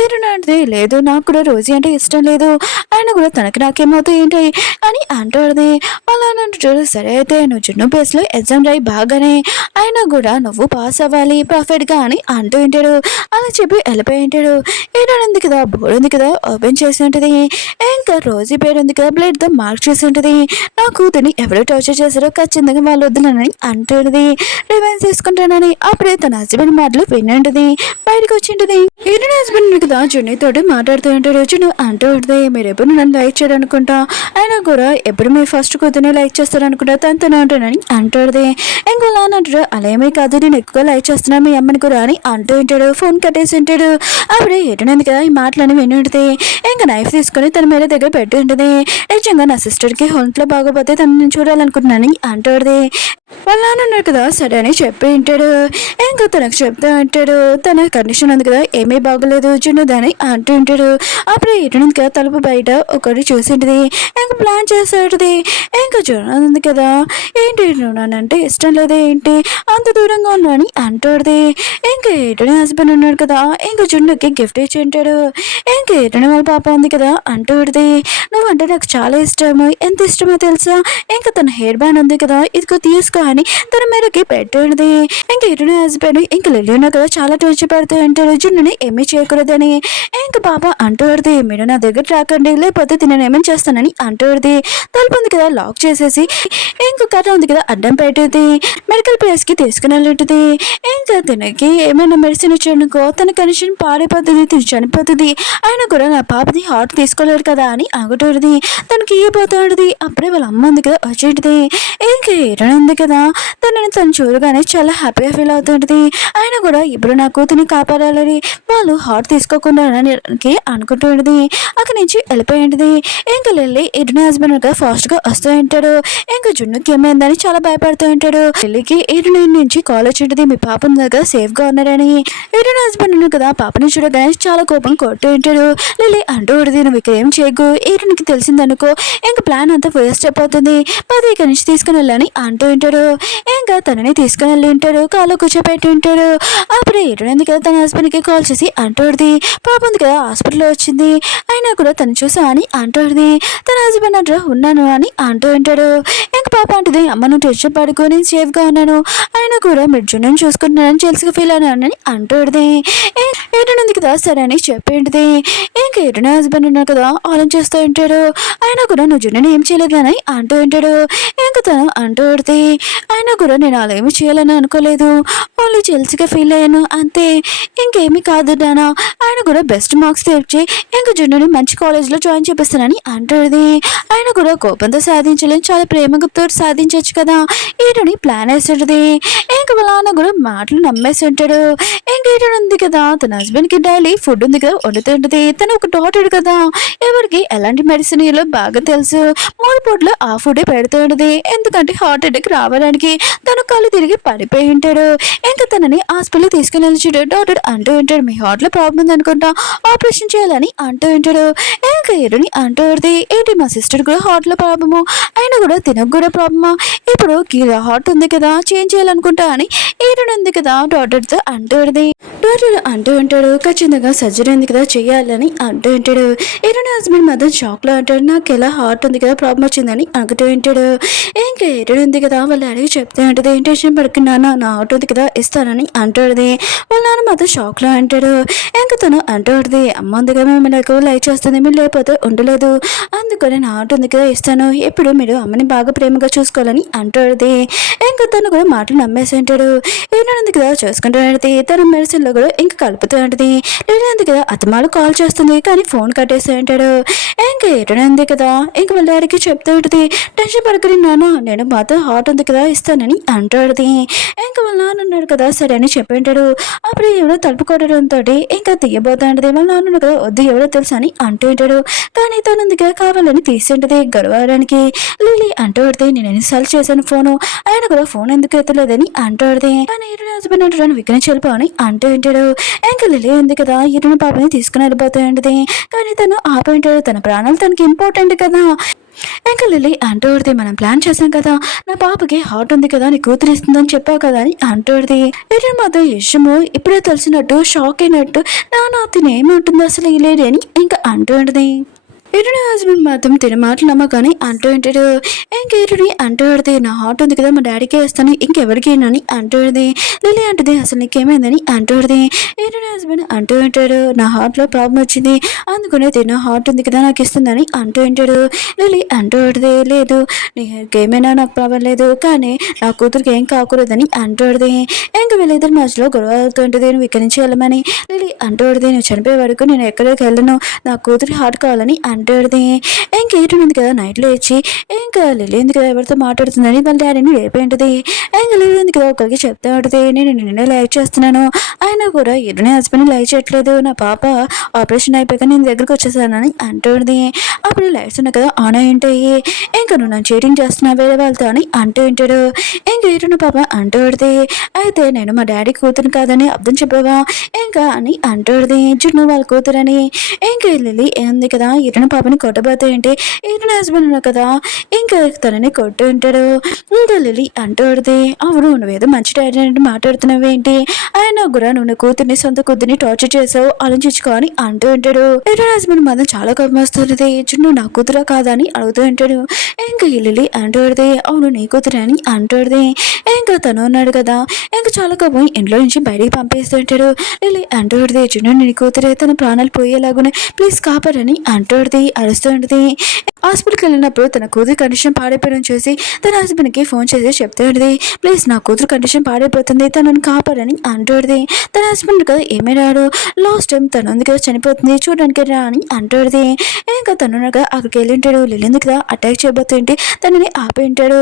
ఏంటంటే లేదు నాకు కూడా రోజీ అంటే ఇష్టం లేదు, ఆయన కూడా తనకి నాకేమవుతాయి ఏంటి అని అంటుంది. అలా అంటాడు, సరే అయితే నువ్వు జున్ను ప్లేస్లో ఎగ్జామ్ రాయి బాగానే, అయినా కూడా నువ్వు పాస్ అవ్వాలి పర్ఫెక్ట్గా అని అంటూ ఉంటాడు. అలా చెప్పి వెళ్ళిపోయి ఉంటాడు. ఏంటంది కదా బోర్డు ఉంది కదా ఓపెన్ చేసి ఉంటుంది. ఇంకా రోజీ పేరు ఉంది కదా బ్లడ్తో మార్క్ చేసి ఉంటుంది. నా కూతుర్ని ఎవరో టార్చర్ చేశారో ఖచ్చితంగా వాళ్ళు వద్దునని అంటుంది. రివెంజ్ తీసుకుంటానని అప్పుడే తన హస్బెండ్ మాటలు వినంటుంది. బయటకు వచ్చి ఉంటుంది. ఈయన హస్బెండ్ కదా జున్ను తోటి మాట్లాడుతూ ఉంటాడు. జున్ను అంటూ ఉంటుంది, మీరు ఎప్పుడు నన్ను లైక్ చేయడానుకుంటా, అయినా కూడా ఎప్పుడు మీరు ఫస్ట్ కూతుర్ని లైక్ చేస్తారనుకుంటా తనతోనే ఉంటానని అంటుంది. ఇంకోలా అంటాడు, అలా ఏమీ కాదు నేను ఎక్కువ లైక్ చేస్తున్నా మీ అమ్మని కూడా అని అంటూ ఉంటాడు. ఫోన్ కట్టేసి ఉంటాడు. అప్పుడే ఎటునంది కదా ఈ మాటలని విని ఉంటుంది. ఇంకా నైఫ్ తీసుకొని తన మీద దగ్గర పెట్టి ఉంటుంది. నిజంగా నా సిస్టర్కి ఒంట్లో బాగోపోతే తను నేను చూడాలనుకుంటున్నాను అంటుంది. వాళ్ళ నాన్న ఉన్నాడు కదా సరే అని చెప్పి ఉంటాడు. ఇంకా తనకు చెప్తూ ఉంటాడు, తన కండిషన్ ఉంది కదా ఏమీ బాగోలేదు, జున్ను దాన్ని అని అంటూ ఉంటాడు. అప్పుడు ఇటు కదా తలుపు బయట ఒకటి చూసింటిది. ఇంకా ప్లాన్ చేసేటిది. ఇంకా జగన్ ఉంది కదా, ఏంటి నువ్వు నన్నంటే ఇష్టం లేదా ఏంటి, అంత దూరంగా ఉన్నా అని అంటాడుది. ఇంకా ఏటనే హస్బెండ్ ఉన్నాడు కదా, ఇంకా జున్నుకి గిఫ్ట్ ఇచ్చి ఉంటాడు. ఇంకా ఏటనే వాళ్ళ పాప ఉంది కదా అంటాడుది. నువ్వంటే నాకు చాలా ఇష్టము, ఎంత ఇష్టమో తెలుసా, ఇంకా తన హెయిర్ బ్యాండ్ ఉంది కదా ఇదిగో తీసుకో అని తన మీదకి పెట్టేది. ఇంకా ఏటనే హస్బెండ్ ఇంకా లిల్లీ ఉన్నా కదా చాలా టెన్షన్ పడుతూ ఉంటాడు, జున్నుని ఏమీ చేయకూడదని. ఇంకా పాప అంటాడుది, మీరు నా దగ్గర రాకండి లేకపోతే తినని ఏమేమి చేస్తానని అంటాడుది. తలుపు ఉంది కదా లాక్ చేసేసి ఇంకో కథ ఉంది కదా అడ్డం పెట్టేది. మెడికల్ ప్లేస్ కి తీసుకుని వెళ్ళేది. ఇంకా తనకి ఏమైనా మెడిసిన్ ఇచ్చానుకో తన కండిషన్ పాడైపోతుంది, తిని చనిపోతుంది. ఆయన కూడా నా పాపది హార్ట్ తీసుకోలేరు కదా అని ఆగుతుంది. తనకి ఇయ్యబోతాడుది. అప్పుడే వాళ్ళ అమ్మ ఉంది కదా వచ్చేటిది. ఇంకా ఏడన ఉంది కదా, తను చూడగానే చాలా హ్యాపీగా ఫీల్ అవుతుంటది. ఆయన కూడా ఇప్పుడు నా కూతురిని కాపాడాలని వాళ్ళు హార్ట్ తీసుకోకుండా అనుకుంటుంది. అక్కడి నుంచి వెళ్ళిపోయింది. ఇంకా లిల్లీ ఇటుని హస్బెండ్ ఫాస్ట్ గా వస్తూ ఉంటాడు. ఇంకా జున్నుకి ఏమైందని చాలా భయపడుతూ ఉంటాడు. లిల్లీకి ఇటుని నుంచి కాల్ వచ్చింటది, మీ పాప దగ్గర సేఫ్ గా ఉన్నారని. ఇటుని హస్బెండ్ ఉన్నాడు కదా, పాపని చూడగానే చాలా కోపం కొడుతూ ఉంటాడు. లిల్లీ అంటూ ఉంటుంది, నువ్వు ఇక్కడ ఏం చేయకు, ఇటునికి తెలిసిందనుకో ఇంకా ప్లాన్ అంతా వేస్ట్ అయిపోతుంది, పది ఇక్కడి నుంచి తీసుకుని వెళ్ళని అంటూ ఉంటాడు. ఇంకా తనని తీసుకుని వెళ్ళి ఉంటాడు, కాళ్ళు కూర్చోబెట్టి ఉంటాడు. అప్పుడు ఇటునింది కదా తన హస్బెండ్ కి కాల్ చేసి అంటుంది, పాప ఉంది కదా హాస్పిటల్లో వచ్చింది, అయినా కూడా తను చూసా అని అంటుంది. తన హస్బెండ్ అంటారు ఉన్నాను అని అంటూ ఉంటాడు. ఇంకా పాప అంటుంది, అమ్మ నువ్వు టెన్షన్ పడుకో, నేను సేఫ్ గా ఉన్నాను, అయినా కూడా మీరు జున్నుని చూసుకుంటున్నానని చెల్సిగా ఫీల్ అయినానని అంటుంది. ఏంటంది కదా సరే అని చెప్పేంటిది. ఇంకా ఎటునే హస్బెండ్ ఉన్నారు కదా ఆలోచిస్తూ ఉంటాడు. అయినా కూడా నువ్వు జున్నుని ఏం చేయలేదని అంటూ ఉంటాడు. ఇంకా తను అంటూ పడితే అయినా కూడా నేను అలా ఏమి చేయాలని అనుకోలేదు, ఓన్లీ చెల్సిగా ఫీల్ అయ్యాను అంతే, ఇంకేమీ కాదు నాన్న, ఆయన కూడా బెస్ట్ మార్క్స్ తెచ్చి ఇంకా జున్నుని మంచి కాలేజ్లో జాయిన్ చేపిస్తానని అంటుంది. ఆయన కూడా కోపంతో సాధించలేని చాలా ప్రేమతో సాధించవచ్చు కదా, ఈటని ప్లాన్ వేస్తుంటది. ఇంకా వాళ్ళ నాన్న కూడా మాటలు నమ్మేసి ఉంటాడు. ఇంకా ఈటని ఉంది కదా తన హస్బెండ్ కి డైలీ ఫుడ్ ఉంది కదా వండుతూ ఉంటుంది. తను ఒక డాక్టర్ కదా, ఎవరికి ఎలాంటి మెడిసిన్ బాగా తెలుసు, 3 పూటలు ఆ ఫుడే పెడుతూ ఉంటుంది. ఎందుకంటే హార్ట్ అటాక్ రావడానికి తను కళ్ళు తిరిగి పడిపోయి ఉంటాడు. ఇంకా తనని హాస్పిటల్ తీసుకుని వెళ్ళి డాక్టర్ అంటూ ఉంటాడు, మీ హార్ట్ లో ప్రాబ్లం ఉంది అనుకుంటా, ఆపరేషన్ చేయాలని అంటూ ఉంటాడు. ఇంకా ఈరుని అంటూ ఉంటుంది, ఏంటి మా సిస్టర్ కూడా హార్ట్ లో ప్రాబ్లము, అయినా కూడా తినకు కూడా ప్రాబ్లమా, ఇప్పుడు హార్ట్ ఉంది కదా చేంజ్ చేయాలనుకుంటా అని ఈరుని ఉంది కదా డాక్టర్తో అంటూ ఉంటుంది. డాక్టర్ అంటూ ఉంటాడు, ఖచ్చితంగా సర్జరీ ఉంది కదా చెయ్యాలని అంటూ ఉంటాడు. ఈరుని హస్బెండ్ మాత్రం షాక్ లో అంటాడు, నాకు ఎలా హార్ట్ ఉంది కదా ప్రాబ్లం వచ్చిందని అనుకుంటూ ఉంటాడు. ఇంకా ఈరుని ఉంది కదా వాళ్ళ అడిగి చెప్తూ ఉంటుంది, ఏం టెన్షన్ పడుకున్నాను నా హార్ట్ ఉంది కదా ఇస్తానని అంటాడుది. వాళ్ళ నాన్న మాత్రం షాక్ లో అంటాడు. ఇంకా తను అంటూ ఉంటుంది, అమ్మ ఉంది కదా మేము నాకు లైక్ చేస్తుంది, మీరు లేకపోతే ఉండలేదు, అందుకని నా హార్ట్ ఉంది కదా ఇస్తాను, ఎప్పుడు మీరు అమ్మని బాగా ప్రేమగా చూసుకోవాలని అంటాడుది. ఇంకా తను కూడా మాటలు నమ్మేసి ఉంటాడు. ఏంటంది కదా చూసుకుంటూ ఉంటుంది, తన మెడిసిన్ లో కూడా ఇంకా కలుపుతూ ఉంటుంది. లేదంది కదా అతమాలు కాల్ చేస్తుంది కానీ ఫోన్ కట్టేసి ఉంటాడు. ఇంకా ఏటనేది కదా ఇంక వాళ్ళ డాడీకి చెప్తూ ఉంటుంది, టెన్షన్ పడకరి నాన్న నేను మాత్రం హార్ట్ ఉంది కదా ఇస్తానని అంటాడుది. ఇంకా వాళ్ళ నాన్న ఉన్నాడు కదా సరే అని చెప్పింటాడు. అప్పుడు ఎవడో తలుపు కొట్టడంతో ఇంకా తీయబోతా ఉంటుంది. వాళ్ళ నాన్న కదా వద్దు ఎవడో తెలుసు అని అంటూ ఉంటాడు. కానీ తను ఉంది కదా కావాలని తీసి ఉంటుంది గడవడానికి. లిల్లీ అంటూ పడితే నేను ఎన్నిసార్లు చేశాను ఫోను, ఆయన కూడా ఫోన్ ఎందుకు ఎత్తలేదని అంటాడుది. కానీ ఇరుని హస్బెండ్ అంటాడు విగ్రహం చెల్లిపోని అంటూ ఉంటాడు. ఇంకా లిల్లీ ఉంది కదా ఇరుని పాపని తీసుకుని వెళ్ళిపోతూ ఉంటుంది. కానీ తను ఆపంటాడు, తన ప్రాణాలు తనకి ఇంపార్టెంట్ కదా. ఇంకా లిల్లీ అంటూడిది, మనం ప్లాన్ చేసాం కదా, నా పాపకి హార్ట్ ఉంది కదా నీ కూతురు ఇస్తుందని చెప్పావు కదా అని అంటూడిది. ఇటు మాత్రం ఇష్టము ఇప్పుడే తెలిసినట్టు షాక్ అయినట్టు నా తినేమంటుంది అసలు ఈ లేడీ అని ఇంకా అంటూడిది. ఇరుని హస్బెండ్ మాత్రం తిన మాటలు నమ్మకాని అంటూ ఉంటాడు. ఇంకేరుని అంటూ పడితే నా హార్ట్ ఉంది కదా మా డాడీకే ఇస్తాను ఇంకెవరికి అని అంటూడిది. లిల్లీ అంటుంది అసలు నీకేమైందని అంటూడిది. ఇరుని హస్బెండ్ అంటూ ఉంటాడు, నా హార్ట్లో ప్రాబ్లం వచ్చింది అందుకనే తిన హార్ట్ ఉంది కదా నాకు ఇస్తుందని అంటూ ఉంటాడు. లిల్లీ అంటూ ఉంటుంది, లేదు నీకేమైనా నాకు ప్రాబ్లం లేదు కానీ నా కూతురికి ఏం కాకూడదని అంటూడిది. ఇంకా వీళ్ళిద్దరు మధ్యలో గొడవ అవుతుంటుంది, నువ్వు ఇక్కడి నుంచి వెళ్ళమని. లిల్లీ అంటూ ఉంటుంది, నువ్వు చనిపోయే వరకు నేను ఎక్కడికి వెళ్ళను, నా కూతురి హార్ట్ కావాలని అంటాడుది. ఇంకా ఏటుంది కదా నైట్లో ఇచ్చి ఇంకా లిల్లీ ఉంది కదా ఎవరితో మాట్లాడుతుందని వాళ్ళ డాడీని లేపేంటిది. ఇంకా లిల్లీ ఉంది కదా ఒకరికి చెప్తా ఉంటుంది, నేను నిన్నే లైక్ చేస్తున్నాను, అయినా కూడా ఎరుని హస్బెండ్ లైక్ చేయట్లేదు. నా పాప ఆపరేషన్ అయిపోయాక నేను దగ్గరికి వచ్చేసానని అంటుంది. అప్పుడు లైట్స్ ఉన్నాయి కదా ఆన్ అయి ఉంటాయి. ఇంకా నువ్వు నన్ను చీటింగ్ చేస్తున్నా వేరే వాళ్ళతో అని అంటూ ఉంటాడు. ఇంకా ఏరున్న పాప అంటూడిది. అయితే నేను మా డాడీ కూతురు కాదని అర్థం చెప్పావా ఇంకా అని అంటూడిది. జున్ను వాళ్ళ కూతురని. ఇంకా లిల్లీ ఏంది కదా ఎరున పాపని కొట్టబోతే ఏంటి ఎరున హస్బెండ్ ఉన్నా కదా ఇంకా తనని కొట్టు ఉంటాడు. ఇంకా లిల్లీ అంటూడిది. అవును నువ్వేదో మంచి డాడీ అంటే మాట్లాడుతున్నావేంటి ఆయన కూడా నువ్వు కూతుర్ని సొంత కూతుర్ని టార్చర్ చేసావు ఆలోచించుకో అని అంటూ ఉంటాడు. ఎరున హస్బెండ్ మాత్రం చాలా కోపం వస్తుంది. జున్ను నా కూతురా కాదా అని అడుగుతూ ఉంటాడు. ఇంకా లిల్లీ అంటూడిది. అవును నీ కూతురే అని అంటూడిది. ఇంకా తను ఉన్నాడు కదా ఇంకా చాలా కోపం ఇంట్లో నుంచి బయటికి పంపేస్తుంటాడు. లిల్లీ అంటూడిది. జున్ను నీ కూతురే తన ప్రాణాలు పోయేలాగునే ప్లీజ్ కాపాడని అంటూడిది అరుస్తూ ఉంటుంది. హాస్పిటల్కి వెళ్ళినప్పుడు తన కూతురు కండిషన్ పాడైపోవడం చూసి తన హస్బెండ్కి ఫోన్ చేసి చెప్తూ ఉంటుంది. ప్లీజ్ నా కూతురు కండిషన్ పాడైపోతుంది తనని కాపాడని అంటూడిది. తన హస్బెండ్ కదా ఏమైనాడు లాస్ట్ టైం తను ఉంది కదా చనిపోతుంది చూడడానికి రా అని అంటూడిది. ఇంకా తను కదా అక్కడికి వెళ్ళి ఉంటాడు. లిల్లీ కదా అటాక్ చేయబోతుంటే తనని ఆపి ఉంటాడు.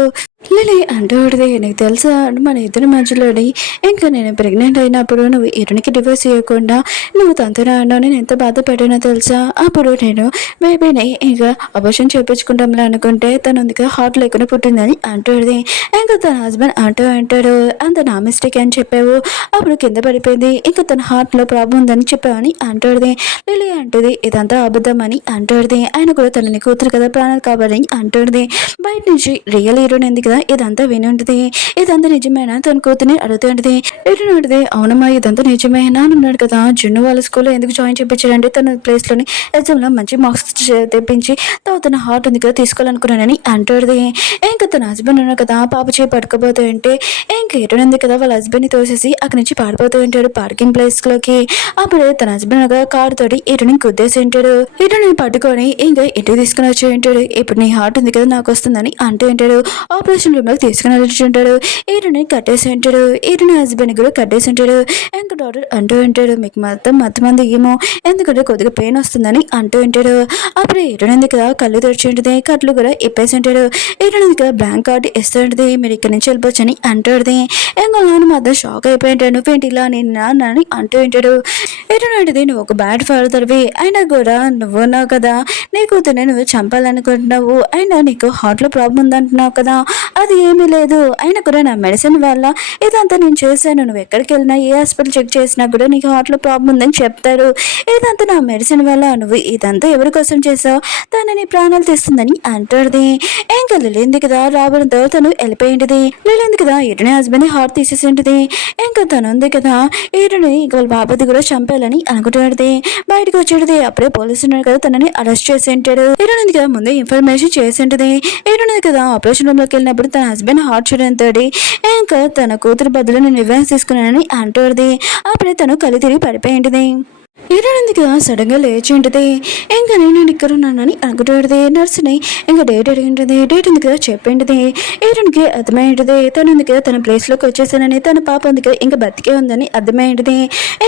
లిల్లీ అంటూడిది. నీకు తెలుసా మన ఇద్దరి మధ్యలోని ఇంకా నేను ప్రెగ్నెంట్ అయినప్పుడు నువ్వు ఎరునికి డివోర్స్ ఇవ్వకుండా నువ్వు తనతో అన్నావు నేను ఎంత బాధపడినా తెలుసా అప్పుడు నేను బేబీని ఇంకా అబోషన్ చేయించుకుంటాంలే అనుకుంటే తను ఉంది కదా హార్ట్ లేకుండా పుట్టిందని అంటూడిది. ఇంకా తన హస్బెండ్ అంటాడు అంత నా మిస్టేక్ అని చెప్పావు అప్పుడు కింద పడిపోయింది ఇంకా తన హార్ట్లో ప్రాబ్లం ఉందని చెప్పావని అంటూడిది. లిల్లీ అంటుంది ఇదంతా అబద్ధం అని అంటూడిది. ఆయన కూడా తనని కూతురు కదా ప్రాణాలు కావాలని అంటూడిది. బయట నుంచి రియల్ హీరోని ఎందుకు కదా ఇదంతా విని ఉంటుంది. ఇదంతా నిజమేనా తన కూతుర్ని అడుగుతూ ఉంటుంది. ఎటునుంటిది అవునమ్మా ఇదంతా నిజమే నానున్నాడు కదా జున్ను వాళ్ళ స్కూల్లో ఎందుకు జాయిన్ చేయించాడంటే తన ప్లేస్లోని ఎగ్జామ్లో మంచి మార్క్స్ తెప్పించి తన హార్ట్ ఉంది కదా తీసుకోవాలనుకున్నానని అంటాడుది. ఇంకా తన హస్బెండ్ ఉన్నాడు కదా పాప చేయి పట్టుకోబోతూ ఉంటే ఇంకా ఎటునుంది కదా వాళ్ళ హస్బెండ్ని తోసేసి అక్కడి నుంచి పారిపోతూ ఉంటాడు పార్కింగ్ ప్లేస్లోకి. అప్పుడు తన హస్బెండ్ కారు తోటి ఇటుని గుద్దేసి ఉంటాడు. ఇటుని పట్టుకొని ఇంకా ఇంటికి తీసుకుని వచ్చి ఉంటాడు. ఇప్పుడు నీ హార్ట్ ఉంది కదా నాకు వస్తుందని అంటూ ఉంటాడు. ఆపరేషన్ రూమ్ లోకి తీసుకుని వెళ్ళింటాడు. ఈరుని కట్టేసి ఉంటాడు. ఈరుని హస్బెండ్ కూడా కట్టేసి ఉంటాడు. ఇంకా డాక్టర్ అంటూ ఉంటాడు మీకు మొత్తం మంది ఏమో ఎందుకంటే కొద్దిగా పెయిన్ వస్తుందని అంటూ ఉంటాడు. అప్పుడు ఈరునింది కదా కళ్ళు తెరిచి ఉంటుంది. కట్లు కూడా ఇప్పేసి ఉంటాడు. ఈరునింది కదా బ్లాంక్ కార్డు ఇస్తూ ఉంటుంది. మీరు ఇక్కడ నుంచి వెళ్ళిపోవచ్చు అని అంటుంది. ఇంకా నాన్న మాత్రం షాక్ అయిపోయి ఉంటాడు. నువ్వేంటి ఇలా నేను నాన్న అని అంటూ ఉంటాడు. ఈరునింటిది నువ్వు ఒక బ్యాడ్ ఫాదర్వి అయినా కూడా నువ్వు ఉన్నావు కదా నీ కూతుర్ని నువ్వు చంపాలనుకుంటున్నావు అయినా నీకు హార్ట్లో ప్రాబ్లం ఉందంటున్నావు కదా అది ఏమీ లేదు అయినా కూడా నా మెడిసిన్ వల్ల ఇదంతా నేను చేశాను నువ్వు ఎక్కడికి వెళ్ళినా ఏ హాస్పిటల్ చెక్ చేసినా కూడా నీకు హార్ట్లో ప్రాబ్లం ఉందని చెప్తారు ఇదంతా నా మెడిసిన్ వల్ల నువ్వు ఇదంతా ఎవరి కోసం చేసావు తనని ప్రాణాలు తీస్తుందని అంటాడుది. ఇంకా లిలింది కదా రావడంతో తను వెళ్ళిపోయింది. లిలింది కదా ఈరుని హస్బెండ్ హార్ట్ తీసేసింటిది. ఇంకా తను ఉంది కదా ఈరుని వాళ్ళ బాబుది కూడా చంపాలని అనుకుంటాడుది. బయటకు వచ్చేది అప్పుడే పోలీసు ఉన్నాడు కదా తనని అరెస్ట్ చేసి ఉంటాడు. ఈరునిది కదా ముందే ఇన్ఫర్మేషన్ చేసి ఉంటుంది. ఈరునిది కదా ఆపరేషన్ రూమ్ లోకి వెళ్ళినప్పుడు తన హస్బెండ్ హార్ట్ చూడంతో ఇంకా తన కూతురు బదులు నేను రివెన్స్ తీసుకున్నానని అంటూడిది. అప్పుడే తను కళ్ళు తిరిగి పడిపోయింది. ఈరోజుగా సడన్ గా లేచి ఉంటుంది. ఇంకా నేను ఇక్కడ ఉన్నానని అనుకుంటుంది. నర్సుని ఇంకా డేట్ అడిగింటుంది. డేట్ ఉంది కదా చెప్పింటుంది. ఈరోజుకి అర్థమైంటుంది తను ఉంది కదా తన ప్లేస్లోకి వచ్చేసానని తన పాప ఉంది కదా ఇంకా బతికే ఉందని అర్థమైంటుంది.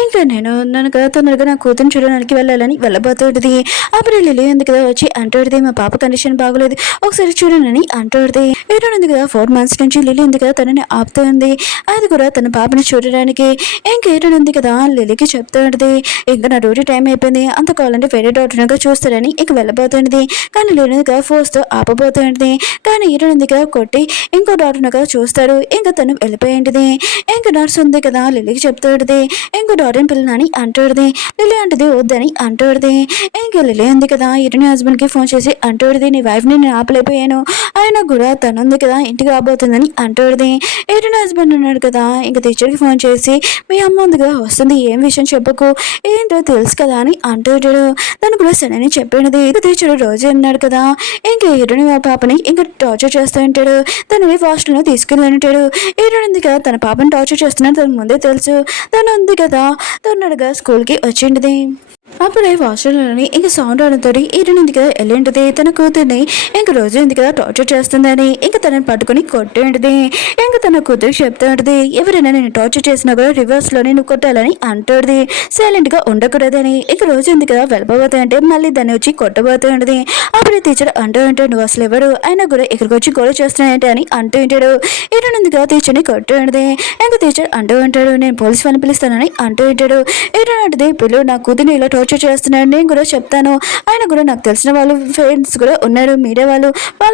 ఇంకా నేను ఉన్నాను కదా తొందరగా నా కూతురు చూడడానికి వెళ్ళాలని వెళ్ళబోతుంది. అప్పుడు లిల్లీ ఉంది కదా వచ్చి అంటుంది మా పాప కండిషన్ బాగోలేదు ఒకసారి చూడనని అంటుంది. ఈరోజు ఉంది కదా 4 months నుంచి లిల్లీ ఉంది కదా తనని ఆపుతుంది. అది కూడా తన పాపని చూడడానికి. ఇంకా ఈరోజు ఉంది కదా లిల్లీకి చెప్తుంది ఇంకా నా డ్యూటీ టైం అయిపోయింది అంత కావాలంటే వేరే డాక్టర్గా చూస్తారని ఇక వెళ్ళబోతుంది. కానీ లేనిదిగా ఫోర్స్తో ఆపబోతుంది. కానీ ఈరోజుగా కొట్టి ఇంకో డాక్టర్గా చూస్తాడు. ఇంకా తను వెళ్ళిపోయింది. ఇంకా నర్స్ ఉంది కదా లిల్లీకి చెప్తాడుది ఇంకో డాక్టర్ని పిల్లనని అంటాడుది. లిల్లీ అంటది వద్దని అంటాడుది. ఇంకా లిల్లీ ఉంది కదా ఈరోజు హస్బెండ్కి ఫోన్ చేసి అంటాడుది నీ వైఫ్ని నేను ఆపలేకపోయాను అయినా కూడా తను ఉంది కదా ఇంటికి రాబోతుందని అంటాడుది. ఈరోజు హస్బెండ్ ఉన్నాడు కదా ఇంకా టీచర్కి ఫోన్ చేసి మీ అమ్మ ఉంది కదా వస్తుంది ఏం విషయం చెప్పకు ఏంటో తెలుసు కదా అని అంటాడు. తను కూడా సడని చెప్పినది టీచర్ రోజు అన్నాడు కదా ఇంకా హీరోని పాపని ఇంకా టార్చర్ చేస్తూ ఉంటాడు. తనని హాస్టల్లో తీసుకెళ్ళి ఉంటాడు. హీరోని ఉంది కదా తన పాపని టార్చర్ చేస్తున్నాడు తనకు ముందే తెలుసు. తను ఉంది కదా తొందరగా స్కూల్కి వచ్చింది. అప్పుడే వాష్రూమ్లోని ఇంక సౌండ్ అవడంతో ఈడని ఉంది కదా వెళ్ళింటిది తన కూతుర్ని ఇంక రోజు ఉంది కదా టార్చర్ చేస్తుందని ఇంక తనని పట్టుకుని కొట్టేంటిది. ఇంక తన కూతురు చెప్తా ఉంటుంది, ఎవరైనా నేను టార్చర్ చేసినా కూడా రివర్స్లోనే నువ్వు కొట్టాలని అంటుంది. సైలెంట్గా ఉండకూడదని ఇంక రోజు ఉంది కదా వెళ్ళబోతా అంటే మళ్ళీ దాన్ని వచ్చి కొట్టబోతూ ఉంటుంది. అప్పుడు టీచర్ అంటూ ఉంటాడు, నువ్వు అసలు ఎవరు అయినా కూడా ఇక్కడికి వచ్చి గొడవ చేస్తున్నాయంటే అని అంటూ ఉంటాడు. ఈడనుంది కదా టీచర్ని కొట్టు ఉంటుంది. ఇంక టీచర్ అంటూ ఉంటాడు, నేను పోలీస్ వాళ్ళని పిలుస్తానని అంటూ ఉంటాడు. ఏంటంటే పిల్లలు నా కూతుర్ని ఇలా టార్చర్ చేస్తున్నాడు, నేను కూడా చెప్తాను. ఆయన కూడా నాకు తెలిసిన వాళ్ళు ఫ్రెండ్స్ కూడా ఉన్నారు మీడియా వాళ్ళు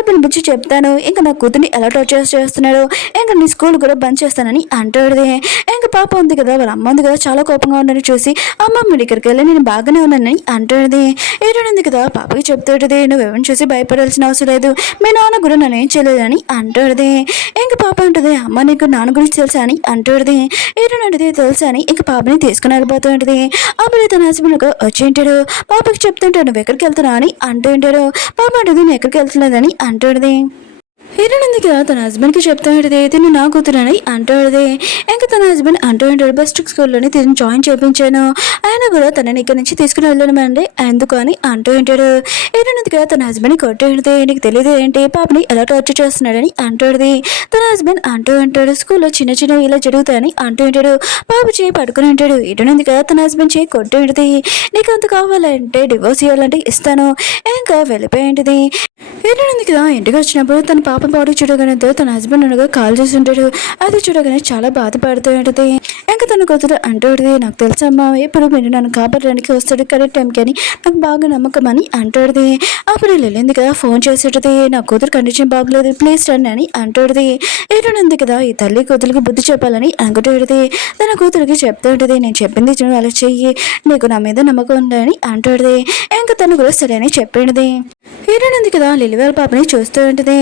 పిలిపించి చెప్తాను ఇంకా నా కూతుర్ని ఎలా టార్చర్ చేస్తున్నాడు, ఇంకా నీ స్కూల్ కూడా బంద్ చేస్తానని అంటాడు. ఇంకా పాప ఉంది కదా వాళ్ళ అమ్మ ఉంది కదా చాలా కోపంగా ఉందని చూసి అమ్మ మీరు ఇక్కడికి వెళ్ళి నేను బాగానే ఉన్నానని అంటాడు. ఏంటంది కదా పాపకి చెప్తాడు, నువ్వు ఎవరిని చూసి భయపడాల్సిన అవసరం లేదు, మీ నాన్న కూడా నన్ను ఏం చేయలేదని అంటాడు. ఇంకా పాప అంటుంది, అమ్మ నీకు నాన్న గురించి తెలుసా అని అంటాడు. ఏంటంటే తెలుసా అని ఇంకా పాపని తీసుకుని వెళ్ళిపోతూ ఉంటుంది. అప్పుడు తన హస్బెండ్ వచ్చేంటాడు, పాపకి చెప్తుంటాడు నువ్వు ఎక్కడికి వెళ్తున్నావు అని అంటూ ఉంటాడు. పాప అంటుంది నేను ఎక్కడికి వెళ్తున్నాదని అంటాడు. హీరోయిన్ కదా తన హస్బెండ్కి చెప్తా ఉంటుంది, తిని నా కూతురని అంటాడు. ఇంకా తన హస్బెండ్ అంటూ ఉంటాడు, బెస్ట్ స్కూల్లోని తిని జాయిన్ చేయించాను, ఆయన కూడా తనని ఇక్కడ నుంచి తీసుకుని వెళ్ళడం అండి ఎందుకు అని అంటూ ఉంటాడు. హీరోయిన్ కదా తన హస్బెండ్ని కొట్టేది, నీకు తెలియదు ఏంటి పాపని ఎలా టార్చర్ చేస్తున్నాడని అంటాడు. తన హస్బెండ్ అంటూ ఉంటాడు, స్కూల్లో చిన్న చిన్న ఇలా జరుగుతాయని అంటూ ఉంటాడు. పాప చేయి పడుకుని ఉంటాడు. హీరోయిన్ కదా తన హస్బెండ్ చేయి కొట్టి ఉంటుంది, నీకు అంత కావాలంటే డివోర్స్ ఇవ్వాలంటే ఇస్తాను, ఇంకా వెళ్ళిపోయింది. హీరోయిన్ కదా ఇంటికి వచ్చినప్పుడు తన పాప బాడీ చూడగానే తన హస్బెండ్ అనగా కాల్ చేసి ఉంటాడు. అది చూడగానే చాలా బాధపడుతూ ఉంటుంది. ఇంకా తన కూతురు అంటాడు, నాకు తెలుసమ్మా ఎప్పుడు మీరు నన్ను కాపాడడానికి వస్తాడు కరెక్ట్ టైంకి అని నాకు బాగా నమ్మకం అని అంటాడు. అప్పుడు వెళ్ళింది కదా ఫోన్ చేసేటది, నా కూతురు కండిషన్ బాగలేదు ప్లీజ్ రండి అని అంటాడు. ఏడునుంది కదా ఈ తల్లి కూతురికి బుద్ధి చెప్పాలని అనుకుంటాడు. తన కూతురికి చెప్తూ ఉంటుంది, నేను చెప్పింది చూడు అలా చెయ్యి, నీకు నా మీద నమ్మకం ఉందని అంటాడు. ఇంకా తను కూడా సరే అని చెప్పేది. హీరోయిన్ ఉంది కదా లిల్లీ వాళ్ళ పాపని చూస్తూ ఉంటుంది.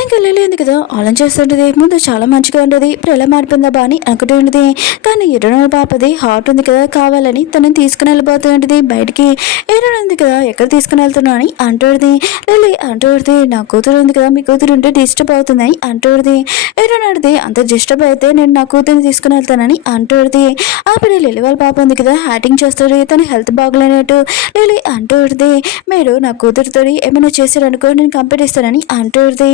ఇంకా లిల్లీ ఉంది కదా ఆలోచన చేస్తుంటుంది, ముందు చాలా మంచిగా ఉంటుంది ఇప్పుడు ఎలా మారిపోయిందా బా అని అనుకుంటూ ఉంటుంది. కానీ హీరోయిన్ వాళ్ళ పాపది హార్ట్ ఉంది కదా కావాలని తనని తీసుకుని వెళ్ళిపోతూ ఉంటుంది బయటికి. హీరోయిన్ ఉంది కదా ఎక్కడ తీసుకుని వెళ్తున్నా అని అంటుంది. లిల్లీ అంటుంది, నా కూతురు ఉంది కదా మీ కూతురు ఉంటే డిస్టర్బ్ అవుతుందని అంటుంది. హీరోయిన్ అడితే అంత డిస్టర్బ్ అయితే నేను నా కూతురిని తీసుకుని వెళ్తానని అంటుంది. అప్పుడు లిల్లీ వాళ్ళ పాప ఉంది కదా హ్యాటింగ్ చేస్తుంది, తన హెల్త్ బాగలేనట్టు. లిల్లీ అంటుంది, మీరు నా కూతురుతో ఏమైనా చేశారనుకో నేను కంప్లీట్ ఇస్తానని అంటుంది.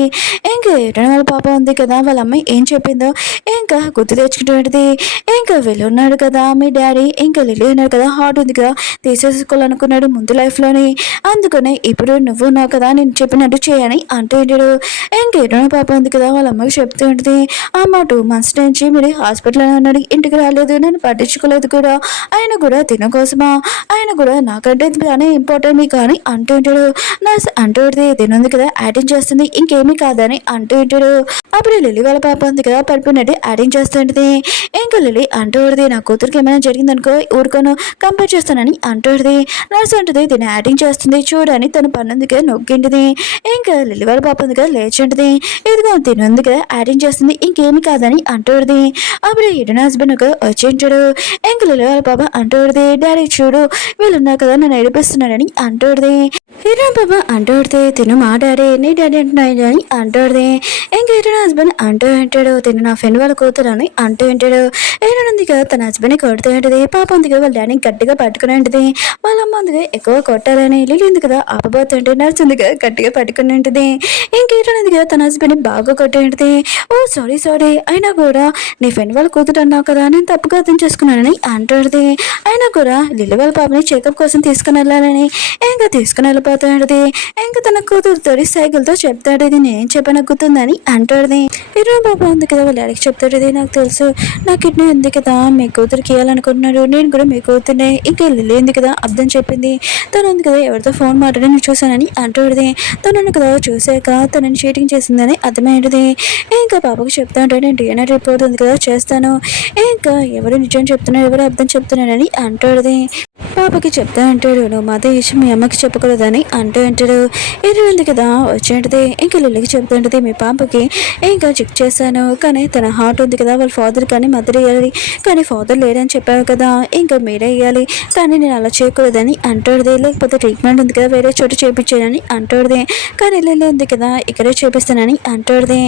ఇంకా ఏటైనా వాళ్ళ పాప ఉంది కదా వాళ్ళ అమ్మాయి ఏం చెప్పిందో ఇంకా గుర్తు తెచ్చుకుంటుంది. ఇంకా వెళ్ళి ఉన్నాడు కదా మీ డాడీ, ఇంకా లిల్లీ ఉన్నాడు కదా హార్ట్ ఉంది కదా తీసేసుకోవాలనుకున్నాడు ముందు లైఫ్లోని, అందుకనే ఇప్పుడు నువ్వు ఉన్నావు కదా నేను చెప్పినట్టు చేయని అంటుంటాడు. ఇంకా ఏటైనా పాప ఉంది కదా వాళ్ళ అమ్మకి చెప్తూ ఉంటుంది, అమ్మ 2 months నుంచి మీరు హాస్పిటల్లో ఉన్నాడు ఇంటికి రాలేదు నన్ను పట్టించుకోలేదు కూడా, ఆయన కూడా తిన కోసమా ఆయన కూడా నాకంటే కానీ ఇంపార్టెంట్ మీకు అని అంటుంటాడు. నర్స్ అంటుంది, తినుంది కదా యాక్టింగ్ చేస్తుంది ఇంకేమీ కాదని అంటుంటాడు. అప్పుడు లిల్లీ వాళ్ళ పాప ఉంది కదా పడిపోయినట్టు యాక్టింగ్ చేస్తుంటుంది. ఇంకా లిల్లీ అంటుంది, నా కూతురికి ఏమైనా జరిగిందనుకో ఊరుకోను కంపేర్ చేస్తానని అంటుంది. నర్స్ అంటుంది, తిని యాక్టింగ్ చేస్తుంది చూడని తన పన్నుంది కదా నొక్కింటిది. ఇంకా లిల్లీ వాళ్ళ పాప ఉంది కదా లేచింటుంది, ఇదిగో తినుంది కదా యాక్టింగ్ చేస్తుంది ఇంకేమీ కాదని అంటుంది. అప్పుడు హిడెన్ హస్బెండ్ ఒక వచ్చింటాడు. ఇంకా లిల్లీ వాళ్ళ పాప అంటుంది, డాడీ చూడు వీళ్ళున్నారు కదా నన్ను ఏడిపిస్తున్నాడని అంటుంది. హీరోయిన్ పాప అంటాడుతే తిను మా డాడీ నీ డాడీ అంటున్నాయి అని అంటాడుదే. ఇంకా హీరోయిన్ హస్బెండ్ అంటూ ఉంటాడు, తిను నా ఫ్రెండ్ వాళ్ళ కూతురు అని అంటూ ఉంటాడు. హీరోయిన్ ఉంది కదా తన హస్బెండ్ని కొడుతూ ఉంటుంది. పాప ఉంది కదా వాళ్ళ డాడీని గట్టిగా పట్టుకుని ఉంటుంది. వాళ్ళ అమ్మ ఉంది కదా ఎక్కువ కొట్టాలని లిల్లీ ఉంది కదా ఆపబోతుంటే నర్స్ ఉంది కదా గట్టిగా పట్టుకుని ఉంటుంది. ఇంకా హీరోయిన్ ఉంది కదా తన హస్బెండ్ని బాగా కొట్టి ఉంటుంది. ఓ సారీ అయినా కూడా నీ ఫ్రెండ్ వాళ్ళ కూతురు అన్నావు కదా నేను తప్పుగా అర్థం చేసుకున్నానని అంటాడుది. అయినా కూడా లిల్లీ వాళ్ళ పాపని చెకప్ కోసం తీసుకుని వెళ్ళాలని ఇంకా తీసుకుని వెళ్ళిపోతాడుది. ఇంకా తన కూతురుతో సైకిల్తో చెప్తాడు, ఇది నేను చెప్పిన గుర్తుందని అంటాడుది. హీరోయిన్ పాప ఉంది కదా వాళ్ళ డాడీకి చెప్తాడు, నాకు తెలుసు నా కిడ్నీ ఉంది కదా మీ కూతురికి ఇవ్వాలనుకుంటున్నాడు, నేను కూడా మీ కూతుర్నే. ఇంకా లిల్లీ ఉంది కదా అర్థం చెప్పింది, తను ఉంది కదా ఎవరితో ఫోన్ మాట్లాడి నేను చూశానని అంటాడుది. తనను కదా చూసాక తనని చీటింగ్ చేసిందని అర్థమైంది. ఇంకా పాపకు చెప్తా అంటే నేను DNA రిపోర్ట్ ఉంది కదా చేస్తాను, ఇంకా ఎవరు నిజం చెప్తున్నారు ఎవరు అర్థం చెప్తున్నారని అంటాడుది. పాపకి చెప్తా అంటాడు, నువ్వు మాదే విషయం మీ అమ్మకి చెప్పకూడదని అంటూ అంటాడు. ఇది కదా వచ్చేంటిది. ఇంకా లిల్లీకి చెప్తుంటది, మీ పాపకి ఇంకా చెక్ చేశాను కానీ తన హార్ట్ ఉంది కదా వాళ్ళ ఫాదర్ కానీ మదర్ ఇవ్వాలి, కానీ ఫాదర్ లేడని చెప్పావు కదా ఇంకా మీరే ఇవ్వాలి, కానీ నేను అలా చేయకూడదని అంటాడుది. లేకపోతే ట్రీట్మెంట్ ఉంది కదా వేరే చోట చేయించానని అంటాడుది. కానీ లిల్లీ ఉంది కదా ఇక్కడే చేపిస్తానని అంటాడుది.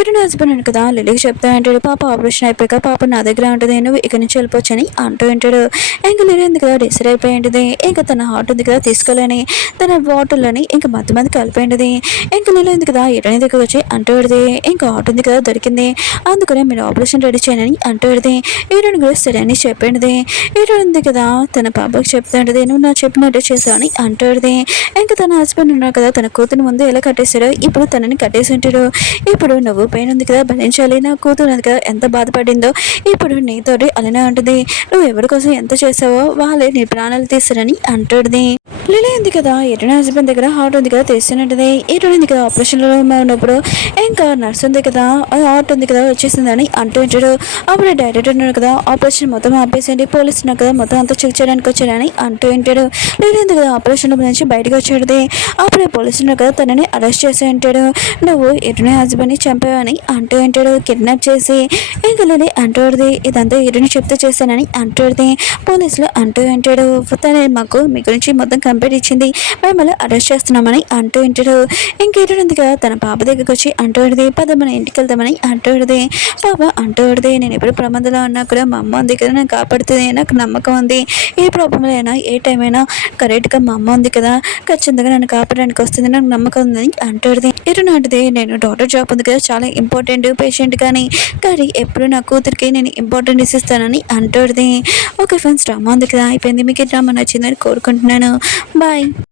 ఇటు హస్బెండ్ కదా లిల్లీకి చెప్తా అంటాడు, పాప ఆపరేషన్ అయిపోయాక పాప నా దగ్గర ఉంటుంది నువ్వు ఇక్కడి నుంచి వెళ్ళిపోవచ్చని అంటూ ఉంటాడు. ఇంకా లిల్లీ ఉంది కదా డిసైడ్ అయిపోయింది. ఇంకా తన హార్ట్ ఉంది కదా తీసుకోలేని తన బాటిల్లోని ఇంకా మధ్య కలిపోయింది. ఇంకా నీళ్ళు ఉంది కదా ఎటనే దగ్గర వచ్చి అంటూడిది. ఇంకా హార్ట్ ఉంది కదా దొరికింది, అందుకనే మీరు ఆపరేషన్ రెడీ చేయనని అంటూడిది. ఈడని కూడా సరే అని చెప్పింది. ఈడు ఉంది కదా తన పాపకి చెప్తాంటది, నువ్వు నా చెప్పినట్టు చేసావు అని అంటూడిది. ఇంకా తన హస్బెండ్ ఉన్నాడు కదా తన కూతురు ముందు ఎలా కట్టేశాడో ఇప్పుడు తనని కట్టేసి ఉంటాడు. ఇప్పుడు నువ్వు పైన ఉంది కదా భరించాలి, నా కూతురు ఉంది కదా ఎంత బాధపడిందో ఇప్పుడు నీతోటి అలానే ఉంటుంది. నువ్వు ఎవరి కోసం ఎంత చేసావో వాళ్ళే నీ ప్రాణాలు తీస్తారని అంటుంది. లిలీ ఉంది కదా ఎటన హస్బెండ్ దగ్గర హార్ట్ ఉంది కదా తెస్తున్నట్టుది. ఎటు ఉంది కదా ఆపరేషన్లో ఉన్నప్పుడు ఇంకా నర్స్ ఉంది కదా హార్ట్ ఉంది కదా వచ్చేసిందని అంటూ ఉంటాడు. అప్పుడు డైరెక్టర్ ఉన్నాడు కదా ఆపరేషన్ మొత్తం ఆపేసేయండి, పోలీసు ఉన్నారు కదా మొత్తం అంతా చెక్ చేయడానికి వచ్చాడని అంటూ ఉంటాడు. లిలీ ఉంది కదా ఆపరేషన్ నుంచి బయటకు వచ్చాడు. అప్పుడే పోలీసు ఉన్నారు కదా తనని అరెస్ట్ చేసి ఉంటాడు. నువ్వు ఎటునే హస్బెండ్ని చంపావని అంటూ ఉంటాడు, కిడ్నాప్ చేసి. ఇంకా లిలీ అంటూది ఇదంతా ఎటుని చెప్తే చేశానని అంటూది. పోలీసులు అంటూ ఉంటాడు, తనే మాకు మీ గురించి మొత్తం కంప్లైంట్ ఇచ్చింది, మిమ్మల్ని అరెస్ట్ చేస్తున్నామని అంటూ ఉంటాడు. ఇంకేంటి కదా తన పాప దగ్గరికి వచ్చి అంటూడిది, పద మన ఇంటికి వెళ్తామని అంటూడిది. పాప అంటూడిది, నేను ఎప్పుడు ప్రమాదంలో ఉన్నా కూడా మా అమ్మ ఉంది కదా నన్ను కాపాడుతుంది, నాకు నమ్మకం ఉంది, ఏ ప్రాబ్లం అయినా ఏ టైం అయినా కరెక్ట్గా మా అమ్మ ఉంది కదా ఖచ్చితంగా నన్ను కాపాడడానికి వస్తుంది, నాకు నమ్మకం ఉందని అంటూడిది. ఎటు నాటిది నేను డాక్టర్ జాబ్ ఉంది కదా చాలా ఇంపార్టెంట్ పేషెంట్ కానీ ఎప్పుడు నా కూతురికి నేను ఇంపార్టెంట్ ఇస్తానని అంటూడిది. ఓకే ఫ్రెండ్స్ డ్రామా ఉంది కదా అయిపోయింది. మీకు ఈ డ్రామా నచ్చిందని కోరుకుంటున్నాను. బాయ్.